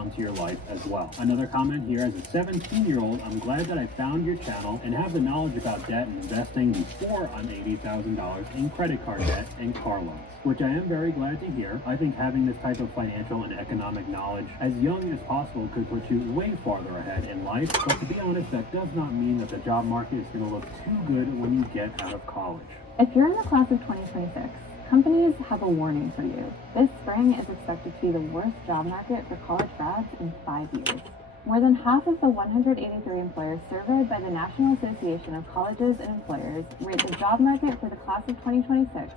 onto your life as well. Another comment here, as a 17-year-old, I'm glad that I found your channel and have the knowledge about debt and investing before I'm $80,000 in credit card debt and car loans, which I am very glad to hear. I think having this type of financial and economic knowledge as young as possible could put you way farther ahead in life, but to be honest, that does not mean that the job market is going to look too good when you get out of college. If you're in the class of 2026, companies have a warning for you. This spring is expected to be the worst job market for college grads in 5 years. More than half of the 183 employers surveyed by the National Association of Colleges and Employers rate the job market for the class of 2026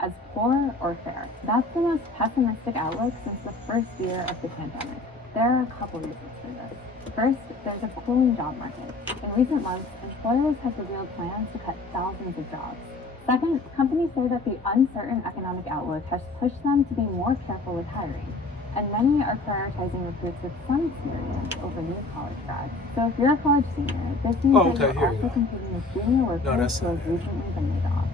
as poor or fair. That's the most pessimistic outlook since the first year of the pandemic. There are a couple reasons for this. First, there's a cooling job market. In recent months, employers have revealed plans to cut thousands of jobs. Second, companies say that the uncertain economic outlook has pushed them to be more careful with hiring, and many are prioritizing recruits with some experience over new college grads. So if you're a college senior, this means that you're also competing with junior workers who have recently been laid off.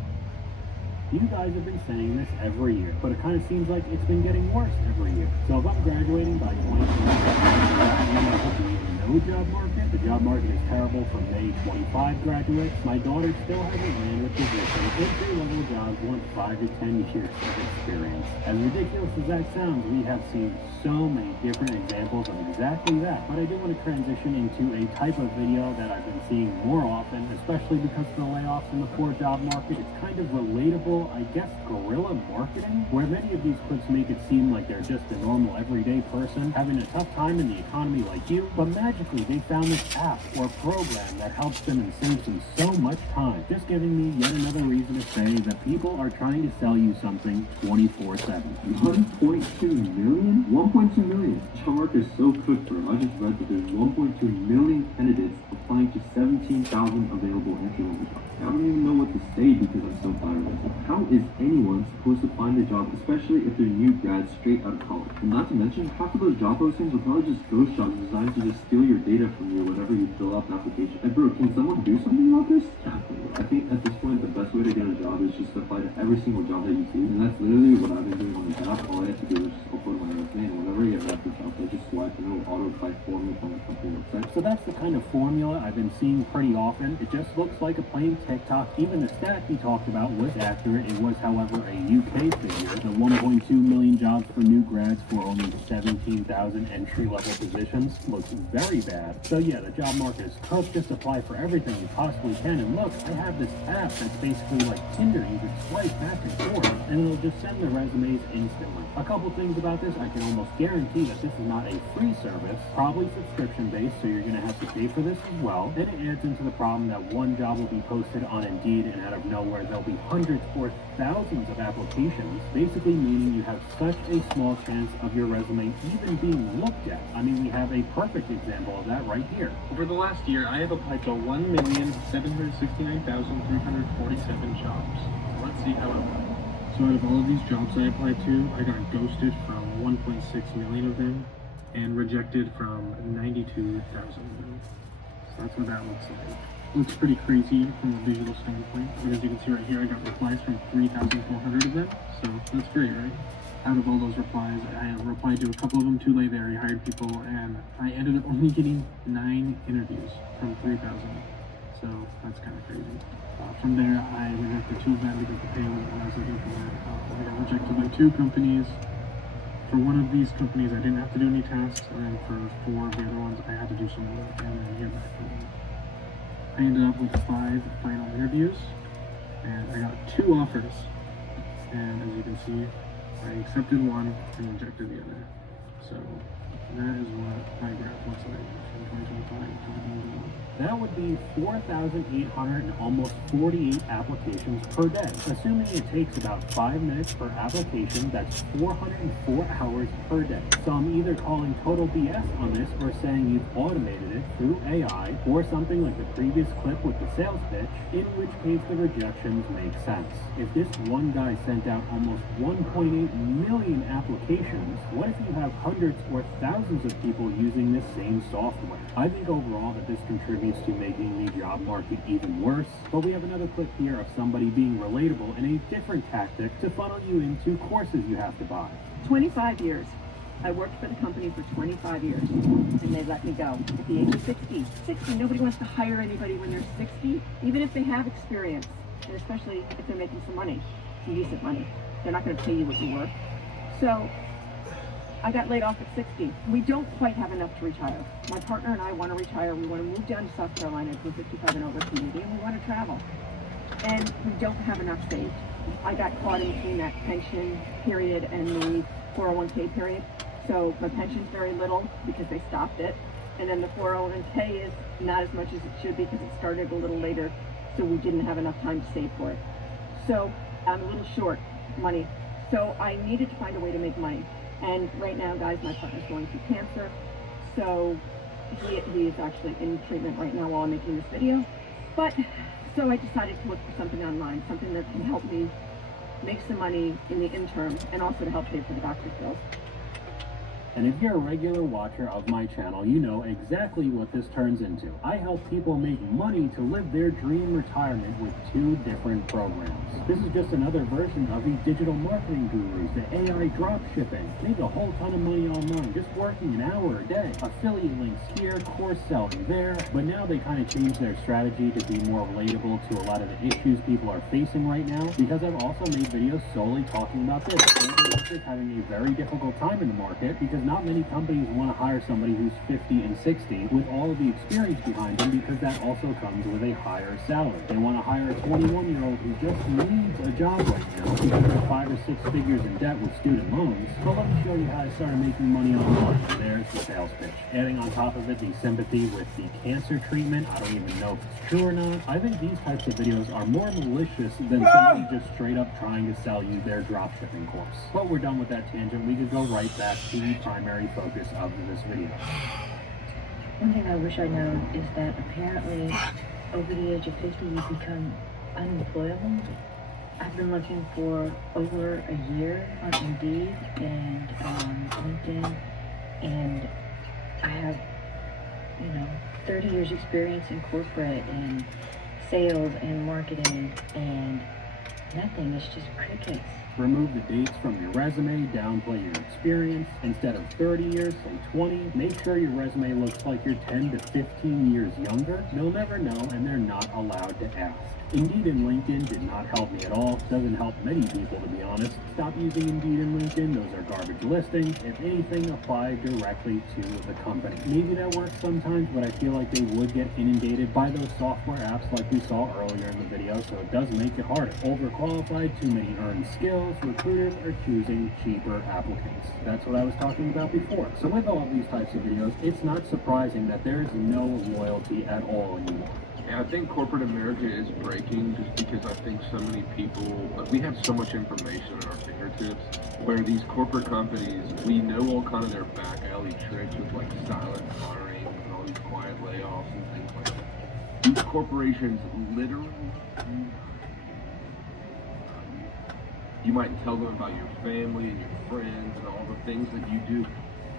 You guys have been saying this every year, but it kind of seems like it's been getting worse every year. So if I'm graduating by 2027, no job market. The job market is terrible for May 25 graduates. My daughter still hasn't landed a position. Entry-level jobs want 5 to 10 years of experience. As ridiculous as that sounds, we have seen so many different examples of exactly that. But I do want to transition into a type of video that I've been seeing more often, especially because of the layoffs and the poor job market. It's kind of relatable, I guess, guerrilla marketing, where many of these clips make it seem like they're just a normal everyday person having a tough time in the economy like you, but magically they found this app or program that helps them and saves them so much time, just giving me yet another reason to say that people are trying to sell you something 24/7. 1.2 million? 1.2 million. The job market is so cutthroat. I just read that there's 1.2 million candidates applying to 17,000 available entry-level jobs. I don't even know what to say because I'm so tired of it. How is anyone supposed to find a job, especially if they're new grads straight out of college? And not to mention, half of those job postings are probably just ghost jobs designed to just steal your data from you whenever you fill out an application. And bro, can someone do something about this? I think at this point, the best way to get a job is just to apply to every single job that you see. And that's literally what I've been doing on the app. All I have to do is just upload my resume, and whenever I get back to jobs, I just swipe and it'll auto-apply for me from the company website. So that's the kind of formula I've been seeing pretty often. It just looks like a plain TikTok. Even the stat he talked about was accurate. It was, however, a UK figure. The 1.2 million jobs for new grads for only 17,000 entry-level positions looks very bad. So yeah, the job market is tough. Just apply for everything you possibly can. And look, I have this app that's basically like Tinder. You can swipe back and forth, and it'll just send the resumes instantly. A couple things about this: I can almost guarantee that this is not a free service, probably subscription-based, so you're going to have to pay for this as well. And it adds into the problem that one job will be posted on Indeed, and out of nowhere there'll be hundreds or thousands of applications, basically meaning you have such a small chance of your resume even being looked at. I mean, we have a perfect example of that right here. Over the last year, I have applied to 1,769,347 jobs. So let's see how it went. So out of all of these jobs I applied to, I got ghosted from 1.6 million of them and rejected from 92,000 of them. So that's what that looks like. Looks pretty crazy from a visual standpoint, but as you can see right here, I got replies from 3,400 of them, so that's great, right? Out of all those replies, I have replied to a couple of them too late. They already hired people, and I ended up only getting 9 interviews from 3,000, so that's kind of crazy. From there, I rejected 2 of them because the pay wasn't what I was looking for. I got rejected by 2 companies. For one of these companies, I didn't have to do any tasks, and then for 4 of the other ones, I had to do some work and then hear back from them. I ended up with 5 final interviews, and I got 2 offers. And as you can see, I accepted one and rejected the other. So that is what my graph looks like from 2025 to 2021. That would be 4,800 and almost 48 applications per day. Assuming it takes about 5 minutes per application, that's 404 hours per day. So I'm either calling total BS on this or saying you've automated it through AI or something like the previous clip with the sales pitch, in which case the rejections make sense. If this one guy sent out almost 1.8 million applications, what if you have hundreds or thousands of people using this same software? I think overall that this contributes to making the job market even worse, but we have another clip here of somebody being relatable in a different tactic to funnel you into courses you have to buy. 25 years. I worked for the company for 25 years, and they let me go at the age of 60. 60, nobody wants to hire anybody when they're 60, even if they have experience, and especially if they're making some money, some decent money. They're not going to pay you what you're worth. So I got laid off at 60. We don't quite have enough to retire. My partner and I want to retire. We want to move down to South Carolina to a 55 and over community, and we want to travel. And we don't have enough saved. I got caught in between that pension period and the 401k period. So my pension's very little because they stopped it. And then the 401k is not as much as it should be because it started a little later. So we didn't have enough time to save for it. So I'm a little short money. So I needed to find a way to make money. And right now, guys, my partner's going through cancer. So he is actually in treatment right now while I'm making this video. But so I decided to look for something online, something that can help me make some money in the interim and also to help pay for the doctor's bills. And if you're a regular watcher of my channel, you know exactly what this turns into. I help people make money to live their dream retirement with 2 different programs. This is just another version of these digital marketing gurus, the AI drop shipping. Make a whole ton of money online just working an hour a day. Affiliate links here, course selling there. But now they kind of changed their strategy to be more relatable to a lot of the issues people are facing right now, because I've also made videos solely talking about this. Older workers having a very difficult time in the market because not many companies want to hire somebody who's 50 and 60 with all of the experience behind them, because that also comes with a higher salary. They want to hire a 21-year-old who just needs a job right now because they're 5 or 6 figures in debt with student loans. But let me show you how I started making money online. There's the sales pitch. Adding on top of it the sympathy with the cancer treatment. I don't even know if it's true or not. I think these types of videos are more malicious than somebody just straight up trying to sell you their dropshipping course. But we're done with that tangent. We could go right back to the primary focus of this video. One thing I wish I known is that apparently over the age of 50 you become unemployable. I've been looking for over a year on Indeed and on LinkedIn, and I have, 30 years experience in corporate and sales and marketing, and nothing. It's just crickets. Remove the dates from your resume, downplay your experience. Instead of 30 years, say 20. Make sure your resume looks like you're 10 to 15 years younger. They'll never know, and they're not allowed to ask. Indeed and LinkedIn did not help me at all. Doesn't help many people, to be honest. Stop using Indeed and LinkedIn. Those are garbage listings. If anything, apply directly to the company. Maybe that works sometimes, but I feel like they would get inundated by those software apps like we saw earlier in the video, so it does make it harder. Overqualified, too many earned skills. Recruiters are choosing cheaper applicants. That's what I was talking about before. So with all of these types of videos, it's not surprising that there is no loyalty at all anymore. And I think corporate America is breaking just because I think so many people, we have so much information at our fingertips, where these corporate companies, we know all kind of their back alley tricks with like silent hiring and all these quiet layoffs and things like that. These corporations literally, you might tell them about your family and your friends and all the things that you do.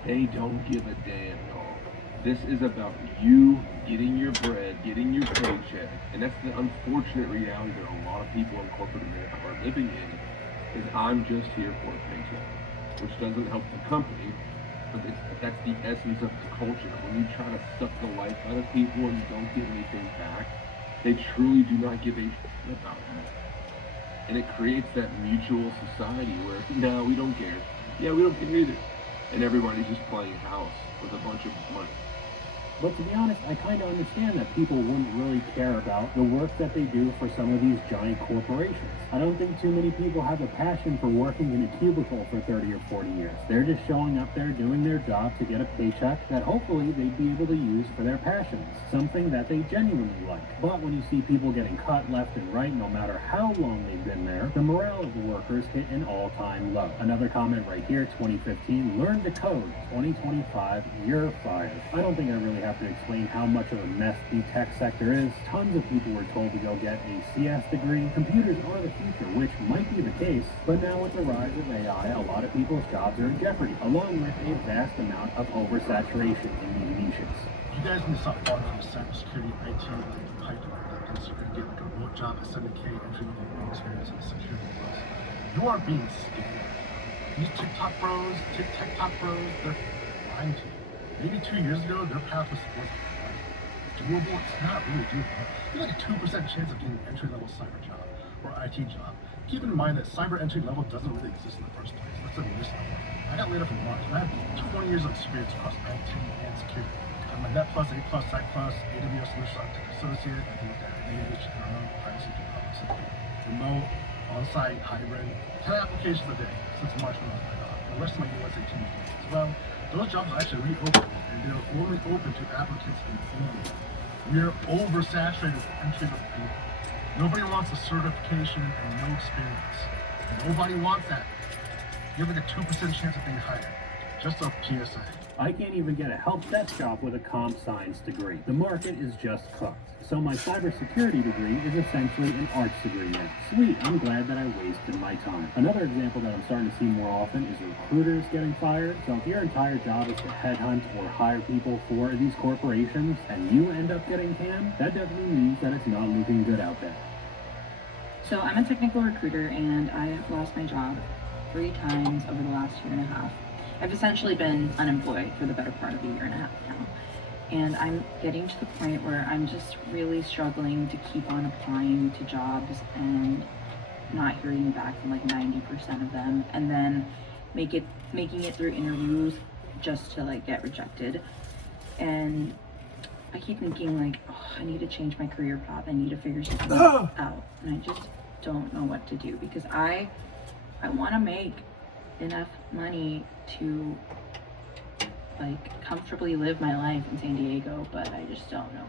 They don't give a damn, y'all. This is about you getting your bread, getting your paycheck. And that's the unfortunate reality that a lot of people in corporate America are living in, is I'm just here for a paycheck, which doesn't help the company, but that's the essence of the culture. When you try to suck the life out of people and you don't get anything back, they truly do not give a shit about you. And it creates that mutual society where, no, we don't care. Yeah, we don't care either. And everybody's just playing house with a bunch of money. But to be honest, I kind of understand that people wouldn't really care about the work that they do for some of these giant corporations. I don't think too many people have a passion for working in a cubicle for 30 or 40 years. They're just showing up there doing their job to get a paycheck that hopefully they'd be able to use for their passions, something that they genuinely like. But when you see people getting cut left and right, no matter how long they've been there, the morale of the workers hit an all-time low. Another comment right here, 2015, learn to code. 2025, you're fired. I don't think I really have to explain how much of a mess the tech sector is. Tons of people were told to go get a CS degree. Computers are the future, which might be the case, but now with the rise of AI, a lot of people's jobs are in jeopardy, along with a vast amount of oversaturation in these niches. You guys need to start falling from cybersecurity, IT, and Python. Because you're going to get like a remote job at 7K, entry level experience in security plus. You are being scammed. These TikTok bros, they're lying to you. Maybe 2 years ago, their path was doable. It's not really doable. You have like a 2% chance of getting an entry-level cyber job or IT job. Keep in mind that cyber entry level doesn't really exist in the first place. That's a misnomer. I got laid off in March, and I have 20 years of experience across IT and security. I'm a Net Plus, A Plus, Site Plus, AWS Solution Architect Associate. I think that privacy and public safety. Remote, on-site, hybrid, 10 applications a day since March when I was laid off. The rest of my USA team is doing as well. Those jobs are actually reopened, and they're only open to applicants in India. We are oversaturated with entry-level people. Nobody wants a certification and no experience. Nobody wants that. You have like a 2% chance of being hired. Just a PSA. I can't even get a help desk job with a comp science degree. The market is just cooked. So my cybersecurity degree is essentially an arts degree now. Sweet, I'm glad that I wasted my time. Another example that I'm starting to see more often is recruiters getting fired. So if your entire job is to headhunt or hire people for these corporations and you end up getting canned, that definitely means that it's not looking good out there. So I'm a technical recruiter and I have lost my job 3 times over the last year and a half. I've essentially been unemployed for the better part of a year and a half now. And I'm getting to the point where I'm just really struggling to keep on applying to jobs and not hearing back from like 90% of them, and then making it through interviews just to like get rejected. And I keep thinking like, oh, I need to change my career path. I need to figure something out. And I just don't know what to do because I want to make enough money to like comfortably live my life in San Diego, but I just don't know.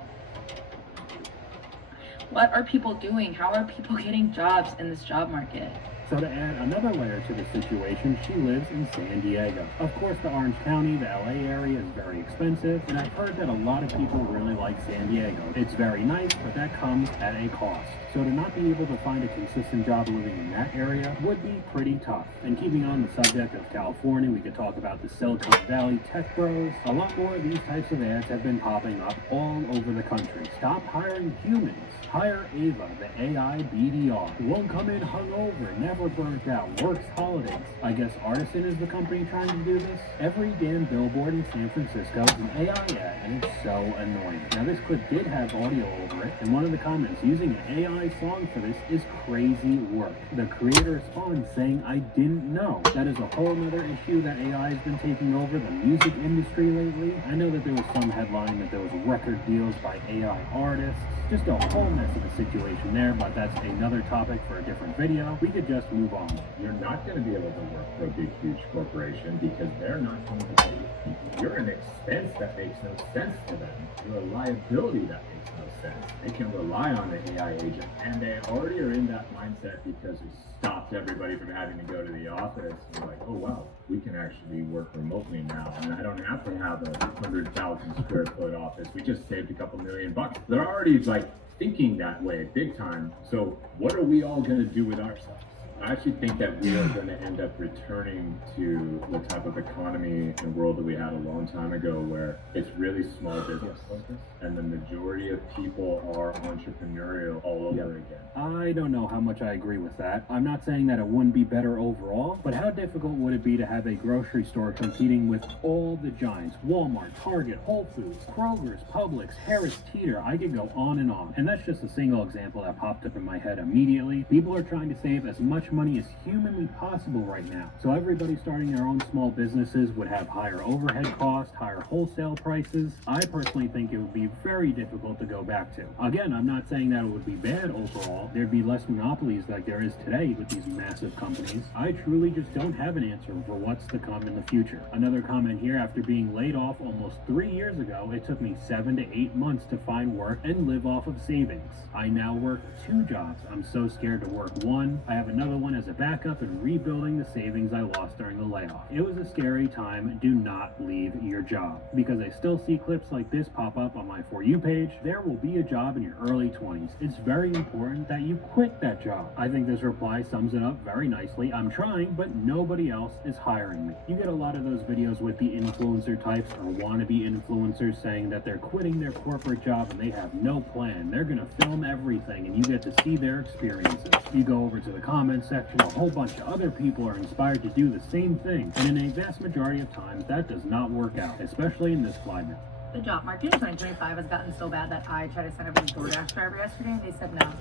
What are people doing? How are people getting jobs in this job market? So to add another layer to the situation, she lives in San Diego. Of course, the Orange County, the LA area is very expensive, and I've heard that a lot of people really like San Diego. It's very nice, but that comes at a cost. So to not be able to find a consistent job living in that area would be pretty tough. And keeping on the subject of California, we could talk about the Silicon Valley tech bros. A lot more of these types of ads have been popping up all over the country. Stop hiring humans. Hire Ava, the AI BDR. Won't come in hungover, never burnt out, works holidays. I guess Artisan is the company trying to do this? Every damn billboard in San Francisco is an AI ad, and it's so annoying. Now this clip did have audio over it, and one of the comments using an AI song for this is crazy work. The creator responds saying, I didn't know. That is a whole other issue that AI has been taking over the music industry lately. I know that there was some headline that there was record deals by AI artists. Just a whole mess of a situation there, but that's another topic for a different video. We could just move on. You're not going to be able to work for a big, huge corporation because they're not going to pay you. You're an expense that makes no sense to them. You're a liability that makes no sense. They can rely on the AI agent, and they already are in that mindset because we stopped everybody from having to go to the office. And like, oh wow, we can actually work remotely now, and I don't have to have a 100,000 square foot office. We just saved a couple $1 million. They're already like thinking that way big time. So what are we all going to do with ourselves? I actually think that we are going to end up returning to the type of economy and world that we had a long time ago, where it's really small business focused, and the majority of people are entrepreneurial all over again. I don't know how much I agree with that. I'm not saying that it wouldn't be better overall, but how difficult would it be to have a grocery store competing with all the giants? Walmart, Target, Whole Foods, Kroger's, Publix, Harris Teeter. I could go on and on. And that's just a single example that popped up in my head immediately. People are trying to save as much money as humanly possible right now. So everybody starting their own small businesses would have higher overhead costs, higher wholesale prices. I personally think it would be very difficult to go back to. Again, I'm not saying that it would be bad overall. There'd be less monopolies like there is today with these massive companies. I truly just don't have an answer for what's to come in the future. Another comment here: after being laid off almost 3 years ago, it took me 7 to 8 months to find work and live off of savings. I now work 2 jobs. I'm so scared to work one. I have another one as a backup and rebuilding the savings I lost during the layoff. It was a scary time. Do not leave your job, because I still see clips like this pop up on my For You page. There will be a job in your early 20s. It's very important that you quit that job. I think this reply sums it up very nicely. I'm trying, but nobody else is hiring me. You get a lot of those videos with the influencer types or wannabe influencers saying that they're quitting their corporate job and they have no plan. They're gonna film everything and you get to see their experiences. You go over to the comments section, a whole bunch of other people are inspired to do the same thing, and in a vast majority of times, that does not work out, especially in this climate. The job market in 2025 has gotten so bad that I tried to sign up as a DoorDash driver yesterday, and they said no.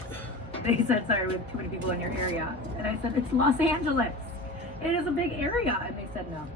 They said, sorry, we have too many people in your area. And I said, it's Los Angeles. It is a big area. And they said no.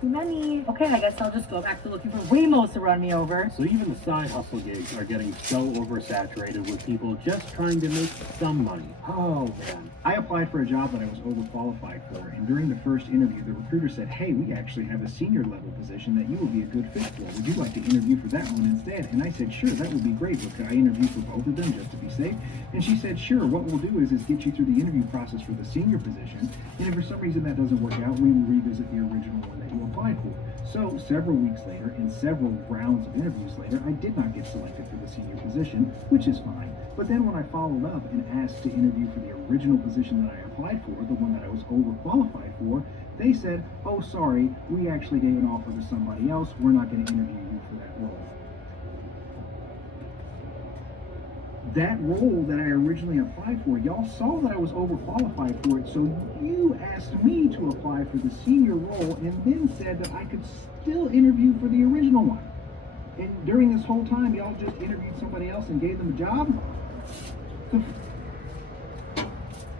Too many. Okay, I guess I'll just go back to looking for Waymos to run me over. So even the side hustle gigs are getting so oversaturated with people just trying to make some money. Oh man. I applied for a job that I was overqualified for, and during the first interview, the recruiter said, hey, we actually have a senior level position that you will be a good fit for. Would you like to interview for that one instead? And I said, sure, that would be great, but could I interview for both of them just to be safe? And she said, sure, what we'll do is get you through the interview process for the senior position, and if for some reason that doesn't work out, we will revisit the original one that you applied for. So several weeks later, and several rounds of interviews later, I did not get selected for the senior position, which is fine. But then when I followed up and asked to interview for the original position that I applied for, the one that I was overqualified for, they said, oh, sorry, we actually gave an offer to somebody else. We're not going to interview you for that role. That role that I originally applied for, y'all saw that I was overqualified for it, so you asked me to apply for the senior role and then said that I could still interview for the original one. And during this whole time, y'all just interviewed somebody else and gave them a job?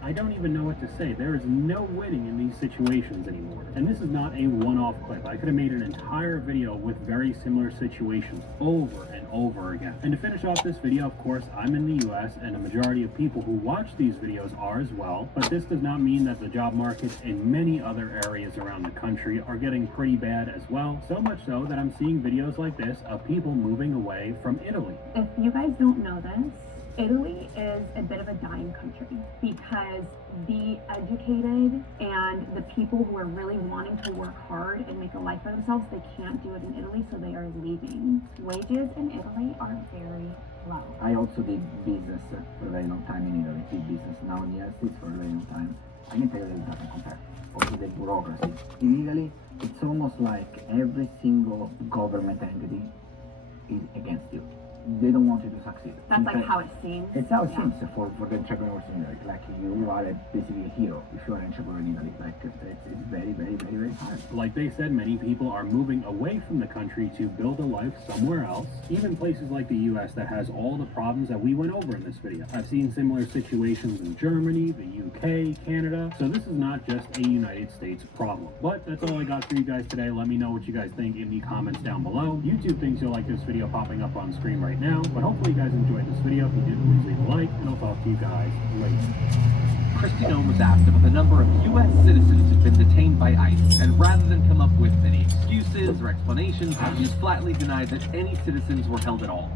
I don't even know what to say. There is no winning in these situations anymore. And this is not a one-off clip. I could have made an entire video with very similar situations over and over again. And to finish off this video, of course, I'm in the US and a majority of people who watch these videos are as well. But this does not mean that the job markets in many other areas around the country are getting pretty bad as well. So much so that I'm seeing videos like this of people moving away from Italy. If you guys don't know this, Italy is a bit of a dying country because the educated and the people who are really wanting to work hard and make a life for themselves, they can't do it in Italy, so they are leaving. Wages in Italy are very low. I also did business for a very long time in Italy, did business now in the United States for a very long time. I can tell you that it doesn't compare. Also the bureaucracy. In Italy, it's almost like every single government entity is against you. They don't want you to succeed. That's like how it seems. It's how it seems for the entrepreneurs in Italy. Like you are basically a hero if you are an entrepreneur in Italy. Like it's very, very, very, very hard. Like they said, many people are moving away from the country to build a life somewhere else. Even places like the US that has all the problems that we went over in this video. I've seen similar situations in Germany, the UK, Canada. So this is not just a United States problem. But that's all I got for you guys today. Let me know what you guys think in the comments down below. YouTube thinks you'll like this video popping up on screen right now, but hopefully you guys enjoyed this video. If you did, please leave a like, and I'll talk to you guys later. Kristi Noem was asked about the number of U.S. citizens who've been detained by ICE, and rather than come up with any excuses or explanations, she just flatly denied that any citizens were held at all.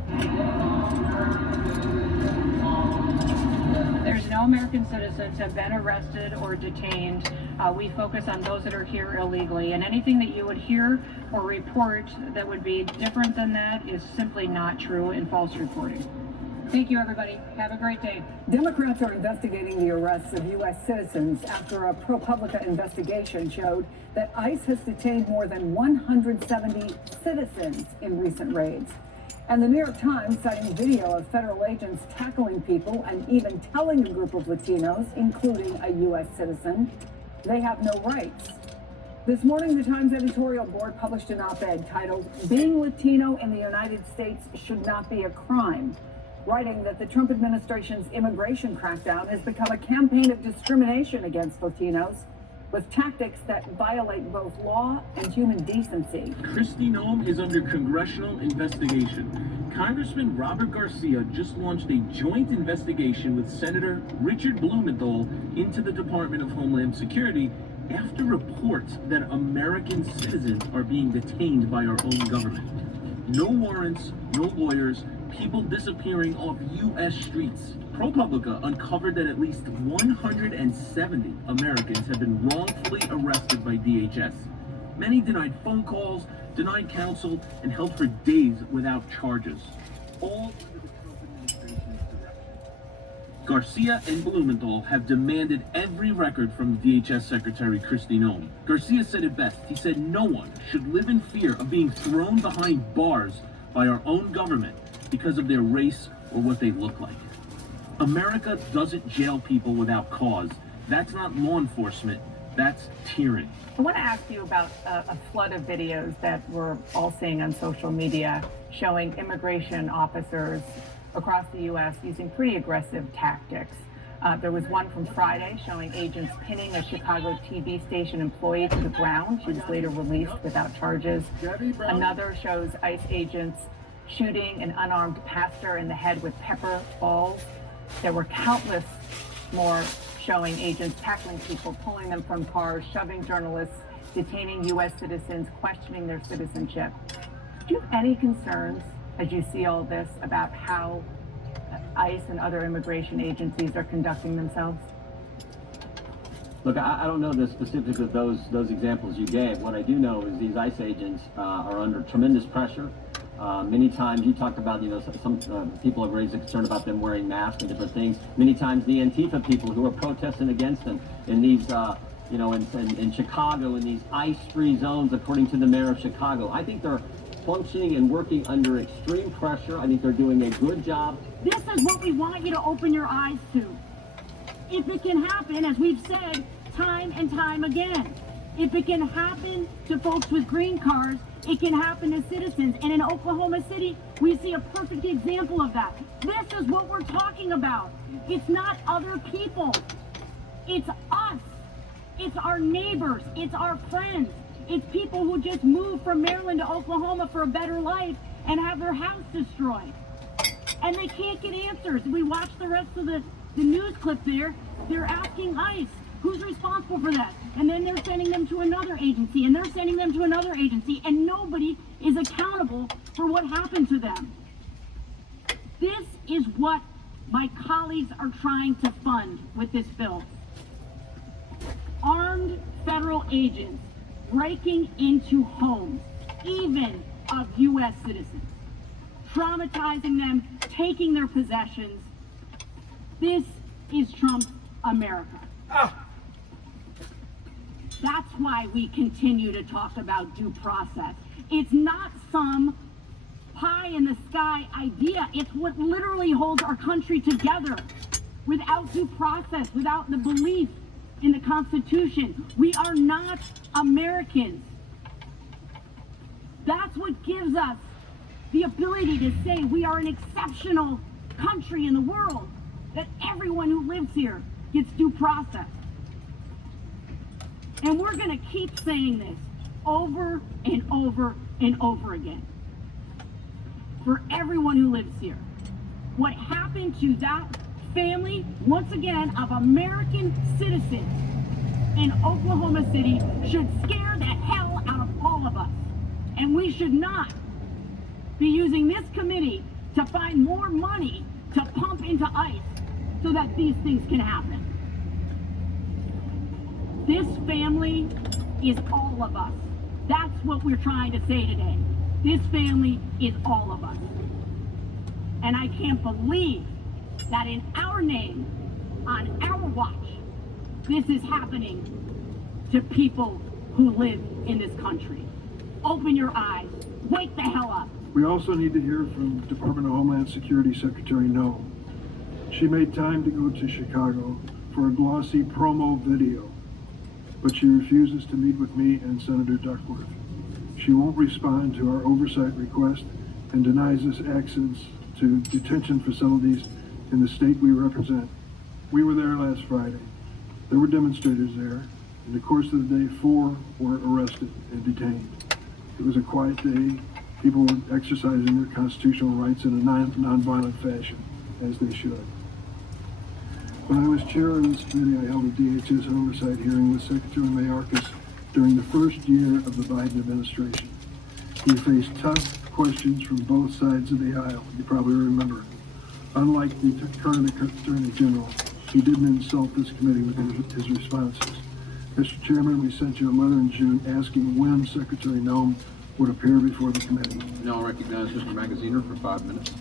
There's no American citizens have been arrested or detained. We focus on those that are here illegally, and anything that you would hear or report that would be different than that is simply not true and false reporting. Thank you, everybody. Have a great day. Democrats are investigating the arrests of U.S. citizens after a ProPublica investigation showed that ICE has detained more than 170 citizens in recent raids. And the New York Times, citing video of federal agents tackling people and even telling a group of Latinos, including a U.S. citizen, they have no rights. This morning, the Times editorial board published an op-ed titled, "Being Latino in the United States Should Not Be a Crime," writing that the Trump administration's immigration crackdown has become a campaign of discrimination against Latinos, with tactics that violate both law and human decency. Kristi Noem is under congressional investigation. Congressman Robert Garcia just launched a joint investigation with Senator Richard Blumenthal into the Department of Homeland Security after reports that American citizens are being detained by our own government. No warrants, no lawyers, people disappearing off U.S. streets. ProPublica uncovered that at least 170 Americans have been wrongfully arrested by DHS. Many denied phone calls, denied counsel, and held for days without charges. All under the Trump administration's direction. Garcia and Blumenthal have demanded every record from DHS Secretary Kristi Noem. Garcia said it best. He said no one should live in fear of being thrown behind bars by our own government because of their race or what they look like. America doesn't jail people without cause, That's not law enforcement, that's tyranny. I want to ask you about a flood of videos that we're all seeing on social media showing immigration officers across the U.S. using pretty aggressive tactics. There was one from Friday showing agents pinning a Chicago TV station employee to the ground. She was later released without charges. Another shows ICE agents shooting an unarmed pastor in the head with pepper balls. There were countless more showing agents tackling people, pulling them from cars, shoving journalists, detaining U.S. citizens, questioning their citizenship. Do you have any concerns as you see all this about how ICE and other immigration agencies are conducting themselves? Look, I don't know the specifics of those examples you gave. What I do know is these ICE agents are under tremendous pressure. Many times you talked about, some people have raised a concern about them wearing masks and different things. Many times the Antifa people who are protesting against them in these, in Chicago, in these ICE-free zones, according to the mayor of Chicago. I think they're functioning and working under extreme pressure. I think they're doing a good job. This is what we want you to open your eyes to. If it can happen, as we've said time and time again, if it can happen to folks with green cards, it can happen to citizens. And in Oklahoma City, we see a perfect example of that. This is what we're talking about. It's not other people. It's us. It's our neighbors. It's our friends. It's people who just moved from Maryland to Oklahoma for a better life and have their house destroyed. And they can't get answers. We watch the rest of the news clip there. They're asking ICE, who's responsible for that? And then they're sending them to another agency, and they're sending them to another agency, and nobody is accountable for what happened to them. This is what my colleagues are trying to fund with this bill. Armed federal agents breaking into homes, even of U.S. citizens, traumatizing them, taking their possessions. This is Trump's America. That's why we continue to talk about due process. It's not some pie in the sky idea. It's what literally holds our country together. Without due process, without the belief in the Constitution, we are not Americans. That's what gives us the ability to say we are an exceptional country in the world, that everyone who lives here gets due process. And we're going to keep saying this over and over and over again for everyone who lives here. What happened to that family, once again, of American citizens in Oklahoma City should scare the hell out of all of us. And we should not be using this committee to find more money to pump into ICE so that these things can happen. This family is all of us. That's what we're trying to say today. This family is all of us. And I can't believe that in our name, on our watch, this is happening to people who live in this country. Open your eyes. Wake the hell up. We also need to hear from Department of Homeland Security Secretary Noem. She made time to go to Chicago for a glossy promo video, but she refuses to meet with me and Senator Duckworth. She won't respond to our oversight request and denies us access to detention facilities in the state we represent. We were there last Friday. There were demonstrators there. In the course of the day, 4 were arrested and detained. It was a quiet day. People were exercising their constitutional rights in a non-violent fashion, as they should. When I was chair of this committee, I held a DHS oversight hearing with Secretary Mayorkas during the first year of the Biden administration. He faced tough questions from both sides of the aisle, you probably remember. Unlike the current Attorney General, he didn't insult this committee with his responses. Mr. Chairman, we sent you a letter in June asking when Secretary Noem would appear before the committee. Now I'll recognize Mr. Magaziner for 5 minutes.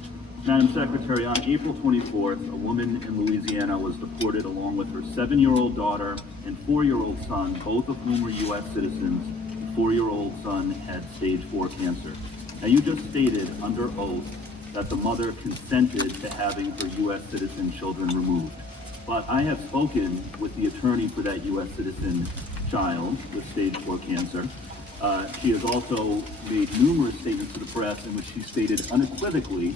Madam Secretary, on April 24th, a woman in Louisiana was deported along with her 7-year-old daughter and 4-year-old son, both of whom were U.S. citizens. The 4-year-old son had stage 4 cancer. Now, you just stated under oath that the mother consented to having her U.S. citizen children removed. but I have spoken with the attorney for that U.S. citizen child with stage 4 cancer. She has also made numerous statements to the press in which she stated unequivocally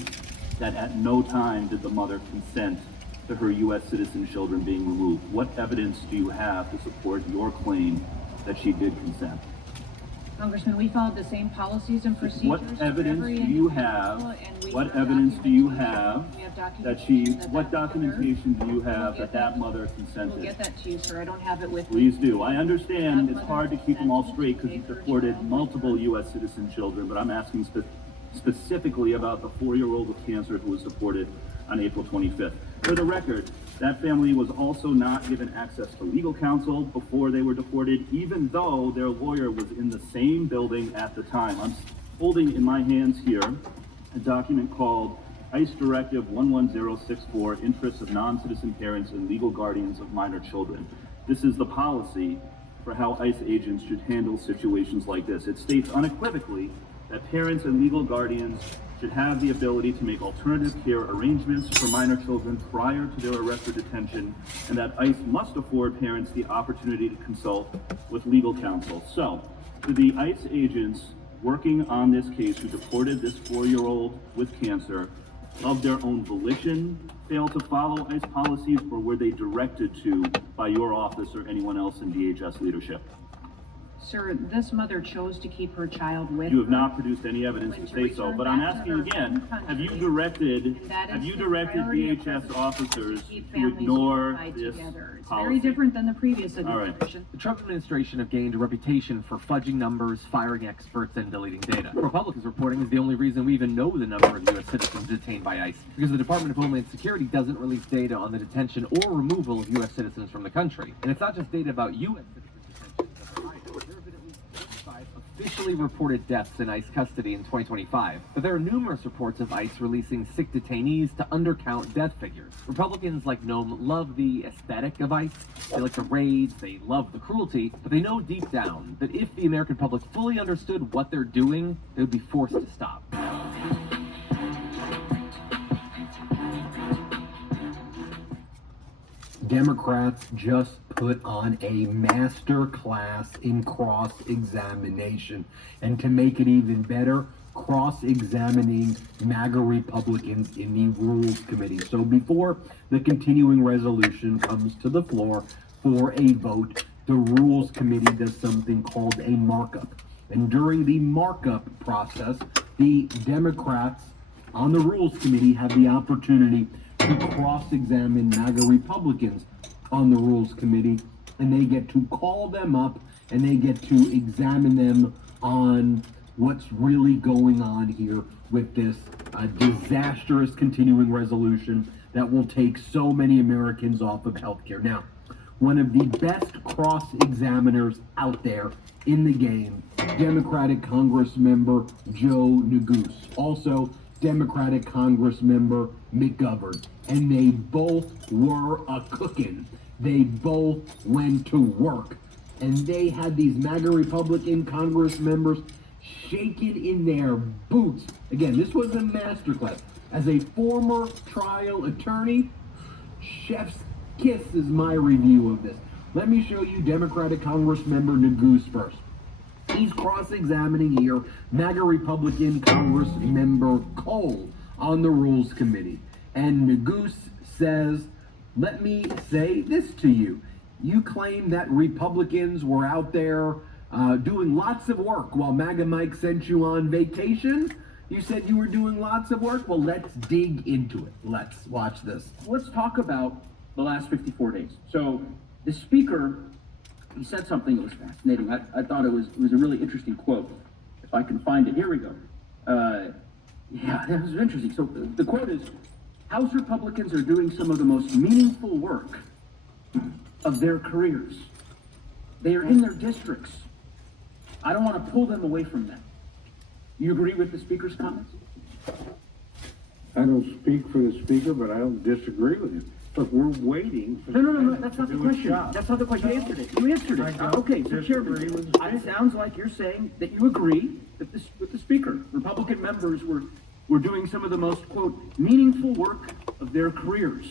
that at no time did the mother consent to her U.S. citizen children being removed. What evidence do you have to support your claim that she did consent? Congressman, we followed the same policies and procedures. What evidence do you have? What evidence do you have that she? What documentation do you have that that mother consented? We'll get that to you, sir. I don't have it with me. Please do. I understand it's hard to keep them all straight because you've deported multiple U.S. citizen children, but I'm asking specifically about the 4-year-old with cancer who was deported on April 25th. For the record, that family was also not given access to legal counsel before they were deported, even though their lawyer was in the same building at the time. I'm holding in my hands here a document called ICE Directive 11064, Interests of Non-Citizen Parents and Legal Guardians of Minor Children. This is the policy for how ICE agents should handle situations like this. It states unequivocally that parents and legal guardians should have the ability to make alternative care arrangements for minor children prior to their arrest or detention, and that ICE must afford parents the opportunity to consult with legal counsel. So, to the ICE agents working on this case who deported this 4-year-old with cancer, of their own volition, fail to follow ICE policies, or were they directed to by your office or anyone else in DHS leadership? Sir, this mother chose to keep her child with You have her. not produced any evidence to say so, but I'm asking again, have you directed DHS officers to ignore this It's policy? very different than the previous All right. administration. The Trump administration have gained a reputation for fudging numbers, firing experts, and deleting data. Republicans reporting is the only reason we even know the number of U.S. citizens detained by ICE, because the Department of Homeland Security doesn't release data on the detention or removal of U.S. citizens from the country. And it's not just data about U.S. citizens detention. There have been at least 35 officially reported deaths in ICE custody in 2025, but there are numerous reports of ICE releasing sick detainees to undercount death figures. Republicans like Noam love the aesthetic of ICE. They like the raids, they love the cruelty, but they know deep down that if the American public fully understood what they're doing, they would be forced to stop. Democrats just put on a master class in cross-examination. And to make it even better, cross-examining MAGA Republicans in the Rules Committee. So before the continuing resolution comes to the floor for a vote, the Rules Committee does something called a markup. And during the markup process, the Democrats on the Rules Committee have the opportunity to cross-examine MAGA Republicans on the Rules Committee, and they get to call them up and they get to examine them on what's really going on here with this disastrous continuing resolution that will take so many Americans off of healthcare. Now, one of the best cross-examiners out there in the game, Democratic Congress member Joe Neguse. Also, Democratic Congress member McGovern, and they both were a cookin'. They both went to work, and they had these MAGA Republican Congress members shaking in their boots. Again, this was a masterclass. As a former trial attorney, chef's kiss is my review of this. Let me show you Democratic Congress member Neguse first. He's cross-examining here MAGA Republican Congress member Cole on the Rules Committee. And Neguse says, let me say this to you. You claim that Republicans were out there doing lots of work while MAGA Mike sent you on vacation. You said you were doing lots of work? Well, let's dig into it. Let's watch this. Let's talk about the last 54 days. So the speaker, he said something that was fascinating. I thought it was a really interesting quote. If I can find it, here we go. Yeah, that was interesting. So the quote is, House Republicans are doing some of the most meaningful work of their careers. They are in their districts. I don't want to pull them away from them. You agree with the speaker's comments? I don't speak for the speaker, but I don't disagree with him. Look, we're waiting for No, that's not the question. That's not the question. You answered it. You answered it. Okay, so Chairman, it sounds like you're saying that you agree with the speaker. Republican members were doing some of the most, quote, meaningful work of their careers.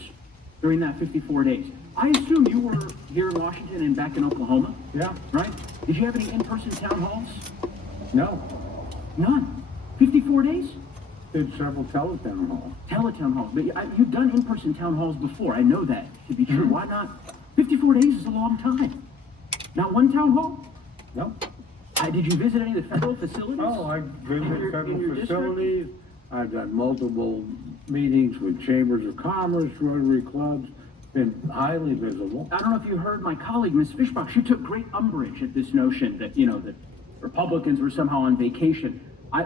during that 54 days? I assume you were here in Washington and back in Oklahoma, Yeah, right? Did you have any in-person town halls? no, None. 54 days? did several teletown halls. Teletown halls. But you've done in-person town halls before. I know that to be true. Why not? 54 days is a long time. Not one town hall? No. Did you visit any of the federal facilities? Oh, I visited in your federal district? facilities. I've done multiple meetings with chambers of commerce, Rotary clubs, been highly visible. I don't know if you heard my colleague, Ms. Fishbach. She took great umbrage at this notion that, that Republicans were somehow on vacation.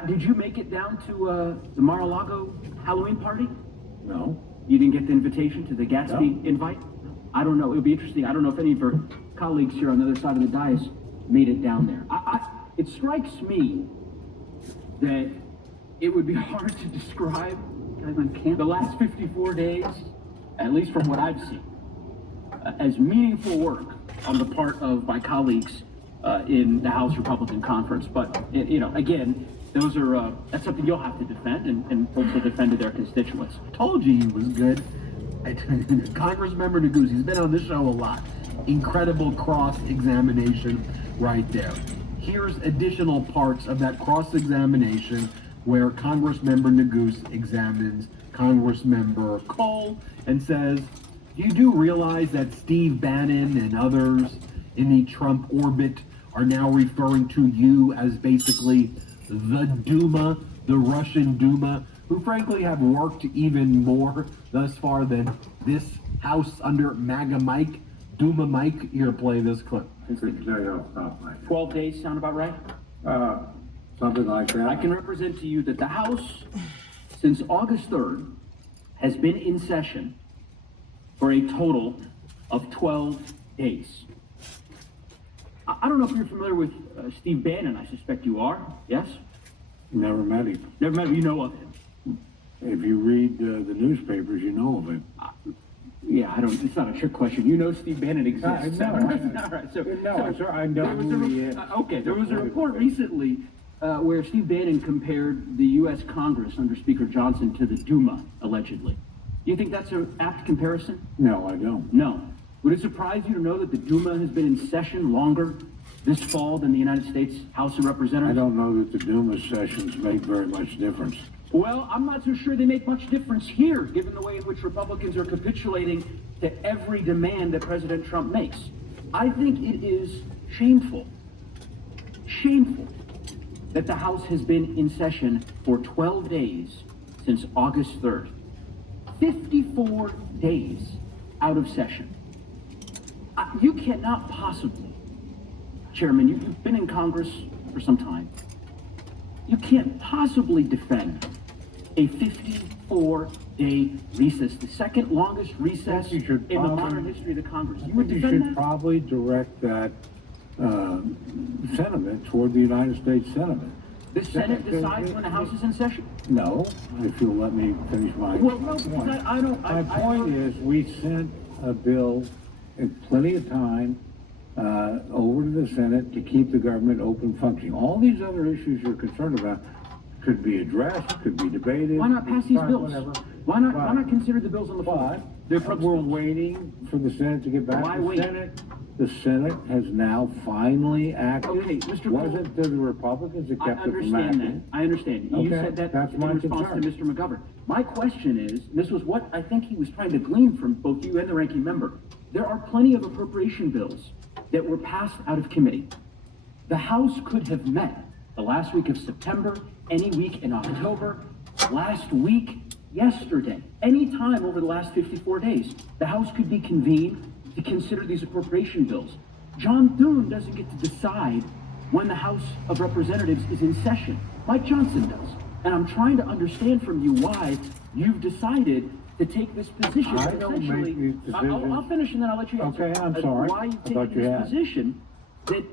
Did you make it down to the Mar-a-Lago Halloween party? No. You didn't get the invitation to the Gatsby invite? I don't know. It would be interesting. I don't know if any of her colleagues here on the other side of the dais made it down there. It strikes me that it would be hard to describe the last 54 days, at least from what I've seen, as meaningful work on the part of my colleagues in the House Republican Conference. But, again, those are, that's something you'll have to defend and folks will defend to their constituents. Told you he was good. Congressmember Neguse, he's been on this show a lot. Incredible cross-examination right there. Here's additional parts of that cross-examination where Congressmember Neguse examines Congressmember Cole and says, you do realize that Steve Bannon and others in the Trump orbit are now referring to you as basically the Duma, the Russian Duma, who frankly have worked even more thus far than this House under MAGA Mike, Duma Mike. Here, play this clip. 12 days sound about right? Something like that. I can represent to you that the House, since August 3rd, has been in session for a total of 12 days. I don't know if you're familiar with Steve Bannon. I suspect you are. Yes? Never met him. Never met him. You know of him. If you read the newspapers, you know of him. Yeah, it's not a trick question. You know Steve Bannon exists. No, All right. I know who he is. Okay, there was a report recently where Steve Bannon compared the U.S. Congress under Speaker Johnson to the Duma, allegedly. Do you think that's an apt comparison? No, I don't. No. Would it surprise you to know that the Duma has been in session longer this fall than the United States House of Representatives? I don't know that the Duma sessions make very much difference. Well, I'm not so sure they make much difference here, given the way in which Republicans are capitulating to every demand that President Trump makes. I think it is shameful that the House has been in session for 12 days since August 3rd. 54 days out of session. You cannot possibly, Chairman, you've been in Congress for some time. You can't possibly defend a 54-day recess, the second longest recess in the modern history of the Congress. You would defend that? You should probably direct that sentiment toward the United States Senate. The Senate decides when the House is in session? No, if you'll let me finish my Well, no, point. I don't. My point is, we sent a bill in plenty of time over to the Senate to keep the government open functioning. All these other issues you're concerned about could be addressed, could be debated. Why not pass these bills? Whatever. Why not consider the bills on the floor? We're waiting for the Senate to get back. Why wait? The Senate has now finally acted. Okay, Mr. Cole, Wasn't the Republicans that kept it from I understand acting? that. I understand. You said that that's in my response concern. to Mr. McGovern. My question is, this was what I think he was trying to glean from both you and the ranking member. There are plenty of appropriation bills that were passed out of committee. The House could have met the last week of September, any week in October, last week, yesterday, any time over the last 54 days. The House could be convened to consider these appropriation bills. John Thune doesn't get to decide when the House of Representatives is in session. Mike Johnson does. And I'm trying to understand from you why you've decided to take this position. I don't make these decisions. I'll finish and then I'll let you answer. Okay, I'm sorry. Why you've I thought taken you this had. position that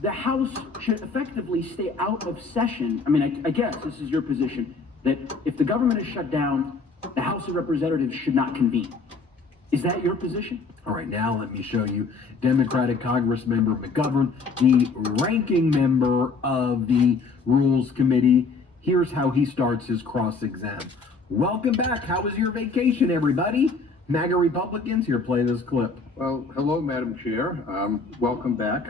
the House should effectively stay out of session. I mean, I guess this is your position, that if the government is shut down, the House of Representatives should not convene. Is that your position? All right, now let me show you Democratic Congressmember McGovern, the ranking member of the Rules Committee. Here's how he starts his cross-exam. Welcome back. How was your vacation, everybody? MAGA Republicans, here, play this clip. Well, hello, Madam Chair. Welcome back.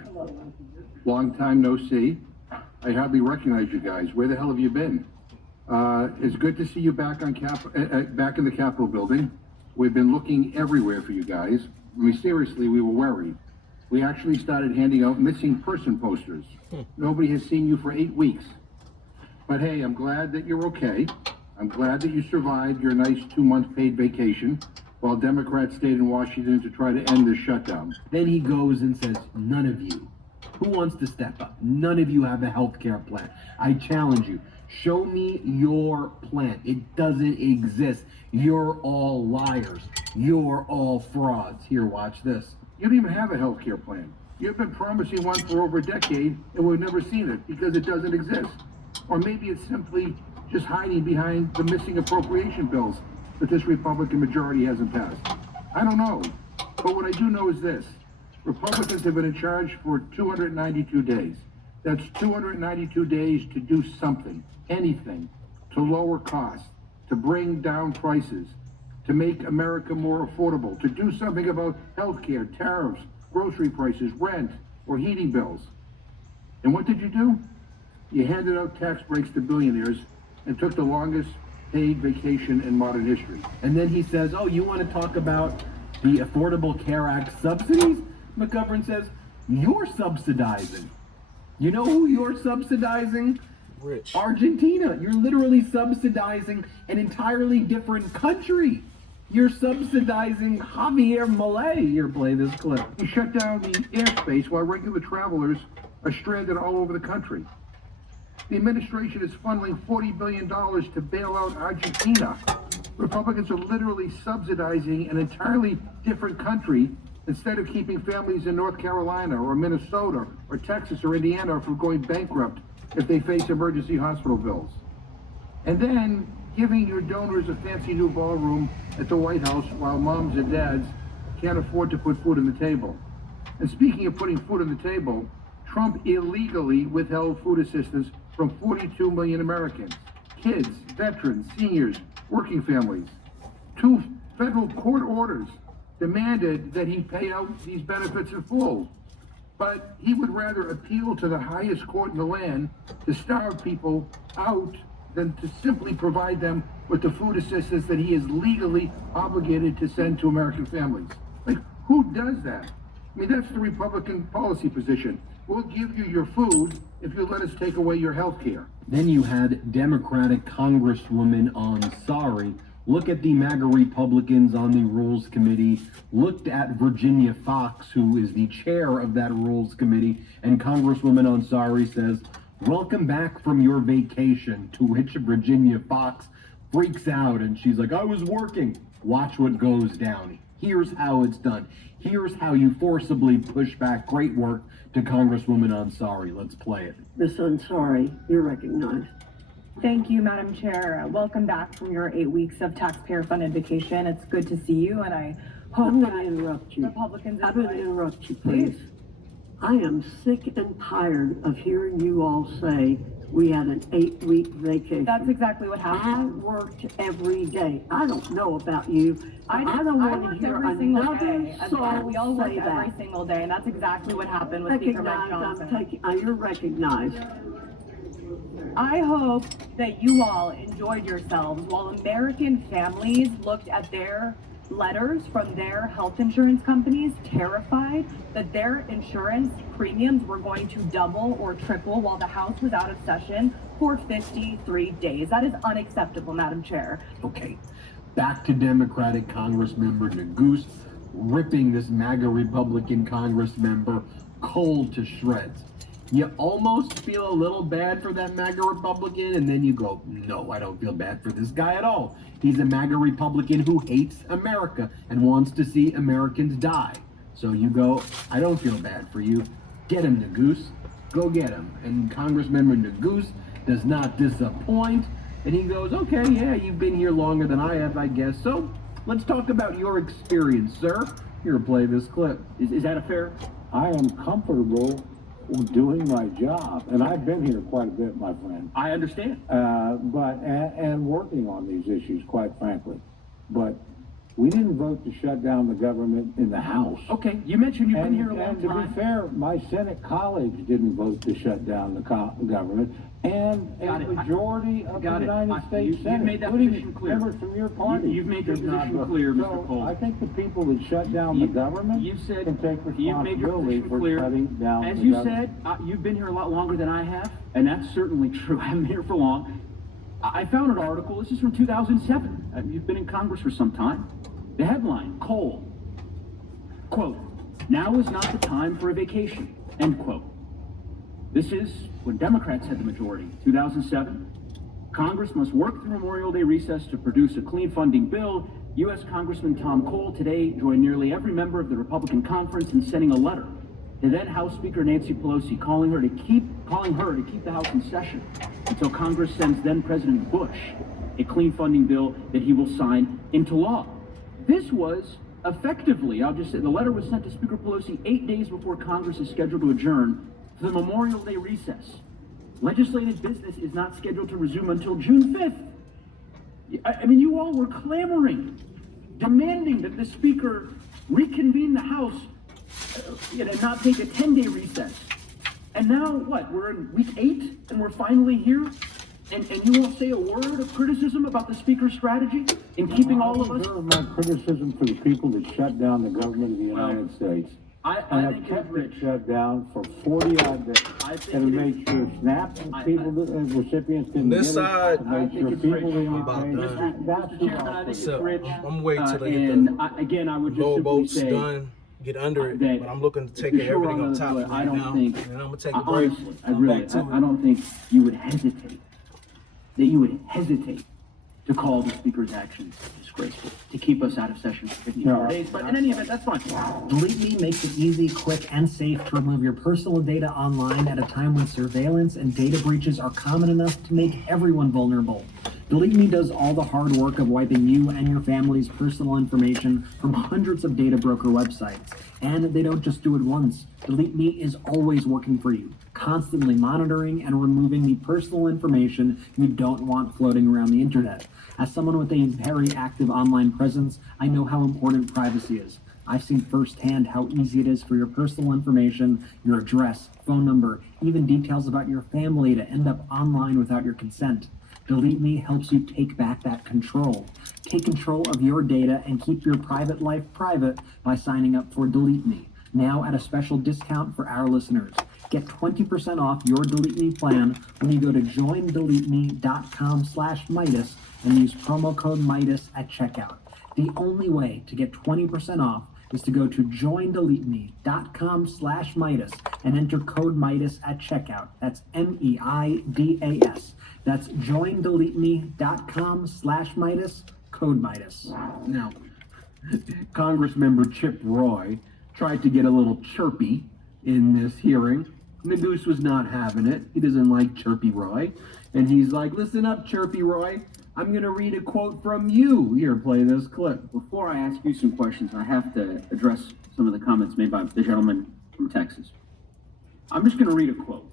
Long time no see. I hardly recognize you guys. Where the hell have you been? It's good to see you back on back in the Capitol building. We've been looking everywhere for you guys. I mean, seriously, we were worried. We actually started handing out missing person posters. Nobody has seen you for 8 weeks. But hey, I'm glad that you're okay. I'm glad that you survived your nice 2-month paid vacation while Democrats stayed in Washington to try to end this shutdown. Then he goes and says, none of you. Who wants to step up? None of you have a health care plan. I challenge you. Show me your plan. It doesn't exist. You're all liars. You're all frauds. Here, watch this. You don't even have a health care plan. You've been promising one for over a decade, and we've never seen it because it doesn't exist. Or maybe it's simply just hiding behind the missing appropriation bills that this Republican majority hasn't passed. I don't know. But what I do know is this. Republicans have been in charge for 292 days. That's 292 days to do something, anything, to lower costs, to bring down prices, to make America more affordable, to do something about health care, tariffs, grocery prices, rent, or heating bills. And what did you do? You handed out tax breaks to billionaires and took the longest paid vacation in modern history. And then he says, oh, you want to talk about the Affordable Care Act subsidies? McGovern says, you're subsidizing. You know who you're subsidizing? Rich. Argentina. You're literally subsidizing an entirely different country. You're subsidizing Javier Milei. Here, play this clip. You shut down the airspace while regular travelers are stranded all over the country. The administration is funneling $40 billion to bail out Argentina. Republicans are literally subsidizing an entirely different country instead of keeping families in North Carolina or Minnesota or Texas or Indiana from going bankrupt if they face emergency hospital bills. And then giving your donors a fancy new ballroom at the White House while moms and dads can't afford to put food on the table. And speaking of putting food on the table, Trump illegally withheld food assistance from 42 million Americans, kids, veterans, seniors, working families. 2 federal court orders demanded that he pay out these benefits in full. But he would rather appeal to the highest court in the land to starve people out than to simply provide them with the food assistance that he is legally obligated to send to American families. Like, who does that? I mean, that's the Republican policy position. We'll give you your food if you let us take away your health care. Then you had Democratic Congresswoman Ansari look at the MAGA Republicans on the Rules Committee, looked at Virginia Fox, who is the chair of that Rules Committee, and Congresswoman Ansari says, welcome back from your vacation, to which Virginia Fox freaks out and she's like, I was working. Watch what goes down. Here's how it's done. Here's how you forcibly push back great work to Congresswoman Ansari. Let's play it. Ms. Ansari, you're recognized. Thank you, Madam Chair. Welcome back from your 8 weeks of taxpayer-funded vacation. It's good to see you, and I hope I'm that going to interrupt you. Republicans... I'm going to interrupt you, please. I am sick and tired of hearing you all say we had an 8-week vacation. That's exactly what happened. I worked every day. I don't know about you. I don't want to hear another soul we all work say that. every single day, and that's exactly what happened with Speaker Mike Johnson. You're recognized. I hope that you all enjoyed yourselves while American families looked at their letters from their health insurance companies, terrified that their insurance premiums were going to double or triple while the House was out of session for 53 days. That is unacceptable, Madam Chair. Okay, back to Democratic Congressmember Neguse ripping this MAGA Republican Congress member cold to shreds. You almost feel a little bad for that MAGA Republican, and then you go, no, I don't feel bad for this guy at all. He's a MAGA Republican who hates America and wants to see Americans die. So you go, I don't feel bad for you. Get him, Neguse. Go get him. And Congressmember Neguse does not disappoint. And he goes, okay, yeah, you've been here longer than I have, I guess. So let's talk about your experience, sir. Here, play this clip. Is that a fair? I am comfortable doing my job, and I've been here quite a bit, my friend. I understand. And working on these issues, quite frankly. But We didn't vote to shut down the government in the House. Okay, you mentioned you've been here a long And to time. be fair, my Senate colleagues didn't vote to shut down the government, and Got a it. majority of the Got it. United States You've Senate, made that including position clear. members from your party. You've made your did not position vote. clear, Mr. So Cole. I think the people that shut down the government You said can take you've made your responsibility position for clear. shutting down As the you government. said, you've been here a lot longer than I have, and that's certainly true. I haven't been here for long. I found an article. This is from 2007. You've been in Congress for some time. The headline: Cole. Quote: "Now is not the time for a vacation." End quote. This is when Democrats had the majority. 2007. Congress must work through Memorial Day recess to produce a clean funding bill. U.S. Congressman Tom Cole today joined nearly every member of the Republican conference in sending a letter to then House Speaker Nancy Pelosi, calling her to keep the House in session until Congress sends then President Bush a clean funding bill that he will sign into law. This was effectively, I'll just say, the letter was sent to Speaker Pelosi 8 days before Congress is scheduled to adjourn for the Memorial Day recess. Legislative business is not scheduled to resume until June 5th. I mean, you all were clamoring, demanding that the Speaker reconvene the House and not take a 10-day recess. And now what? We're in week 8 and we're finally here? And you won't say a word of criticism about the Speaker's strategy in keeping all of us? I reserve my criticism for the people that shut down the government of the United States. I and think have kept it's it shut down for 40-odd days. And to make sure SNAP people, recipients didn't this get it, side, to make sure people didn't about get paid. done. That's Mr. who Chairman, I I think think. it's rich. I'm waiting till they get and the again, I would just low simply boats say done, get under it. that But I'm looking to take if care you're of everything on on the top other of foot, right I don't now. think, And I'm gonna take a break. honestly, I don't think you would hesitate to call the Speaker's actions disgraceful, to keep us out of session for 54 days. But in any event, that's fine. Delete Me makes it easy, quick, and safe to remove your personal data online at a time when surveillance and data breaches are common enough to make everyone vulnerable. Delete Me does all the hard work of wiping you and your family's personal information from hundreds of data broker websites. And they don't just do it once. Delete Me is always working for you, constantly monitoring and removing the personal information you don't want floating around the internet. As someone with a very active online presence, I know how important privacy is. I've seen firsthand how easy it is for your personal information, your address, phone number, even details about your family to end up online without your consent. Delete Me helps you take back that control. Take control of your data and keep your private life private by signing up for Delete Me, now at a special discount for our listeners. Get 20% off your Delete Me plan when you go to joindeleteme.com/Midas and use promo code Midas at checkout. The only way to get 20% off is to go to joindeleteme.com/Midas and enter code Midas at checkout. That's MEIDAS. That's joindeleteme.com/Midas, code Midas. Now, Congressmember Chip Roy tried to get a little chirpy in this hearing. The goose was not having it. He doesn't like Chirpy Roy. And he's like, listen up, Chirpy Roy. I'm going to read a quote from you. Here, play this clip. Before I ask you some questions, I have to address some of the comments made by the gentleman from Texas. I'm just going to read a quote.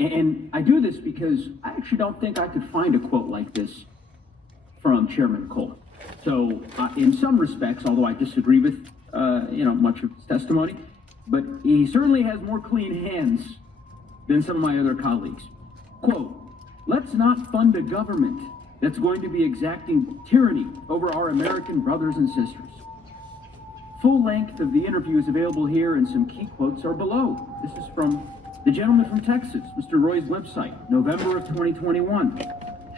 And I do this because I actually don't think I could find a quote like this from Chairman Cole. So in some respects, although I disagree with much of his testimony, but he certainly has more clean hands than some of my other colleagues. Quote, let's not fund a government that's going to be exacting tyranny over our American brothers and sisters. Full length of the interview is available here, and some key quotes are below. This is from the gentleman from Texas, Mr. Roy's website, November of 2021.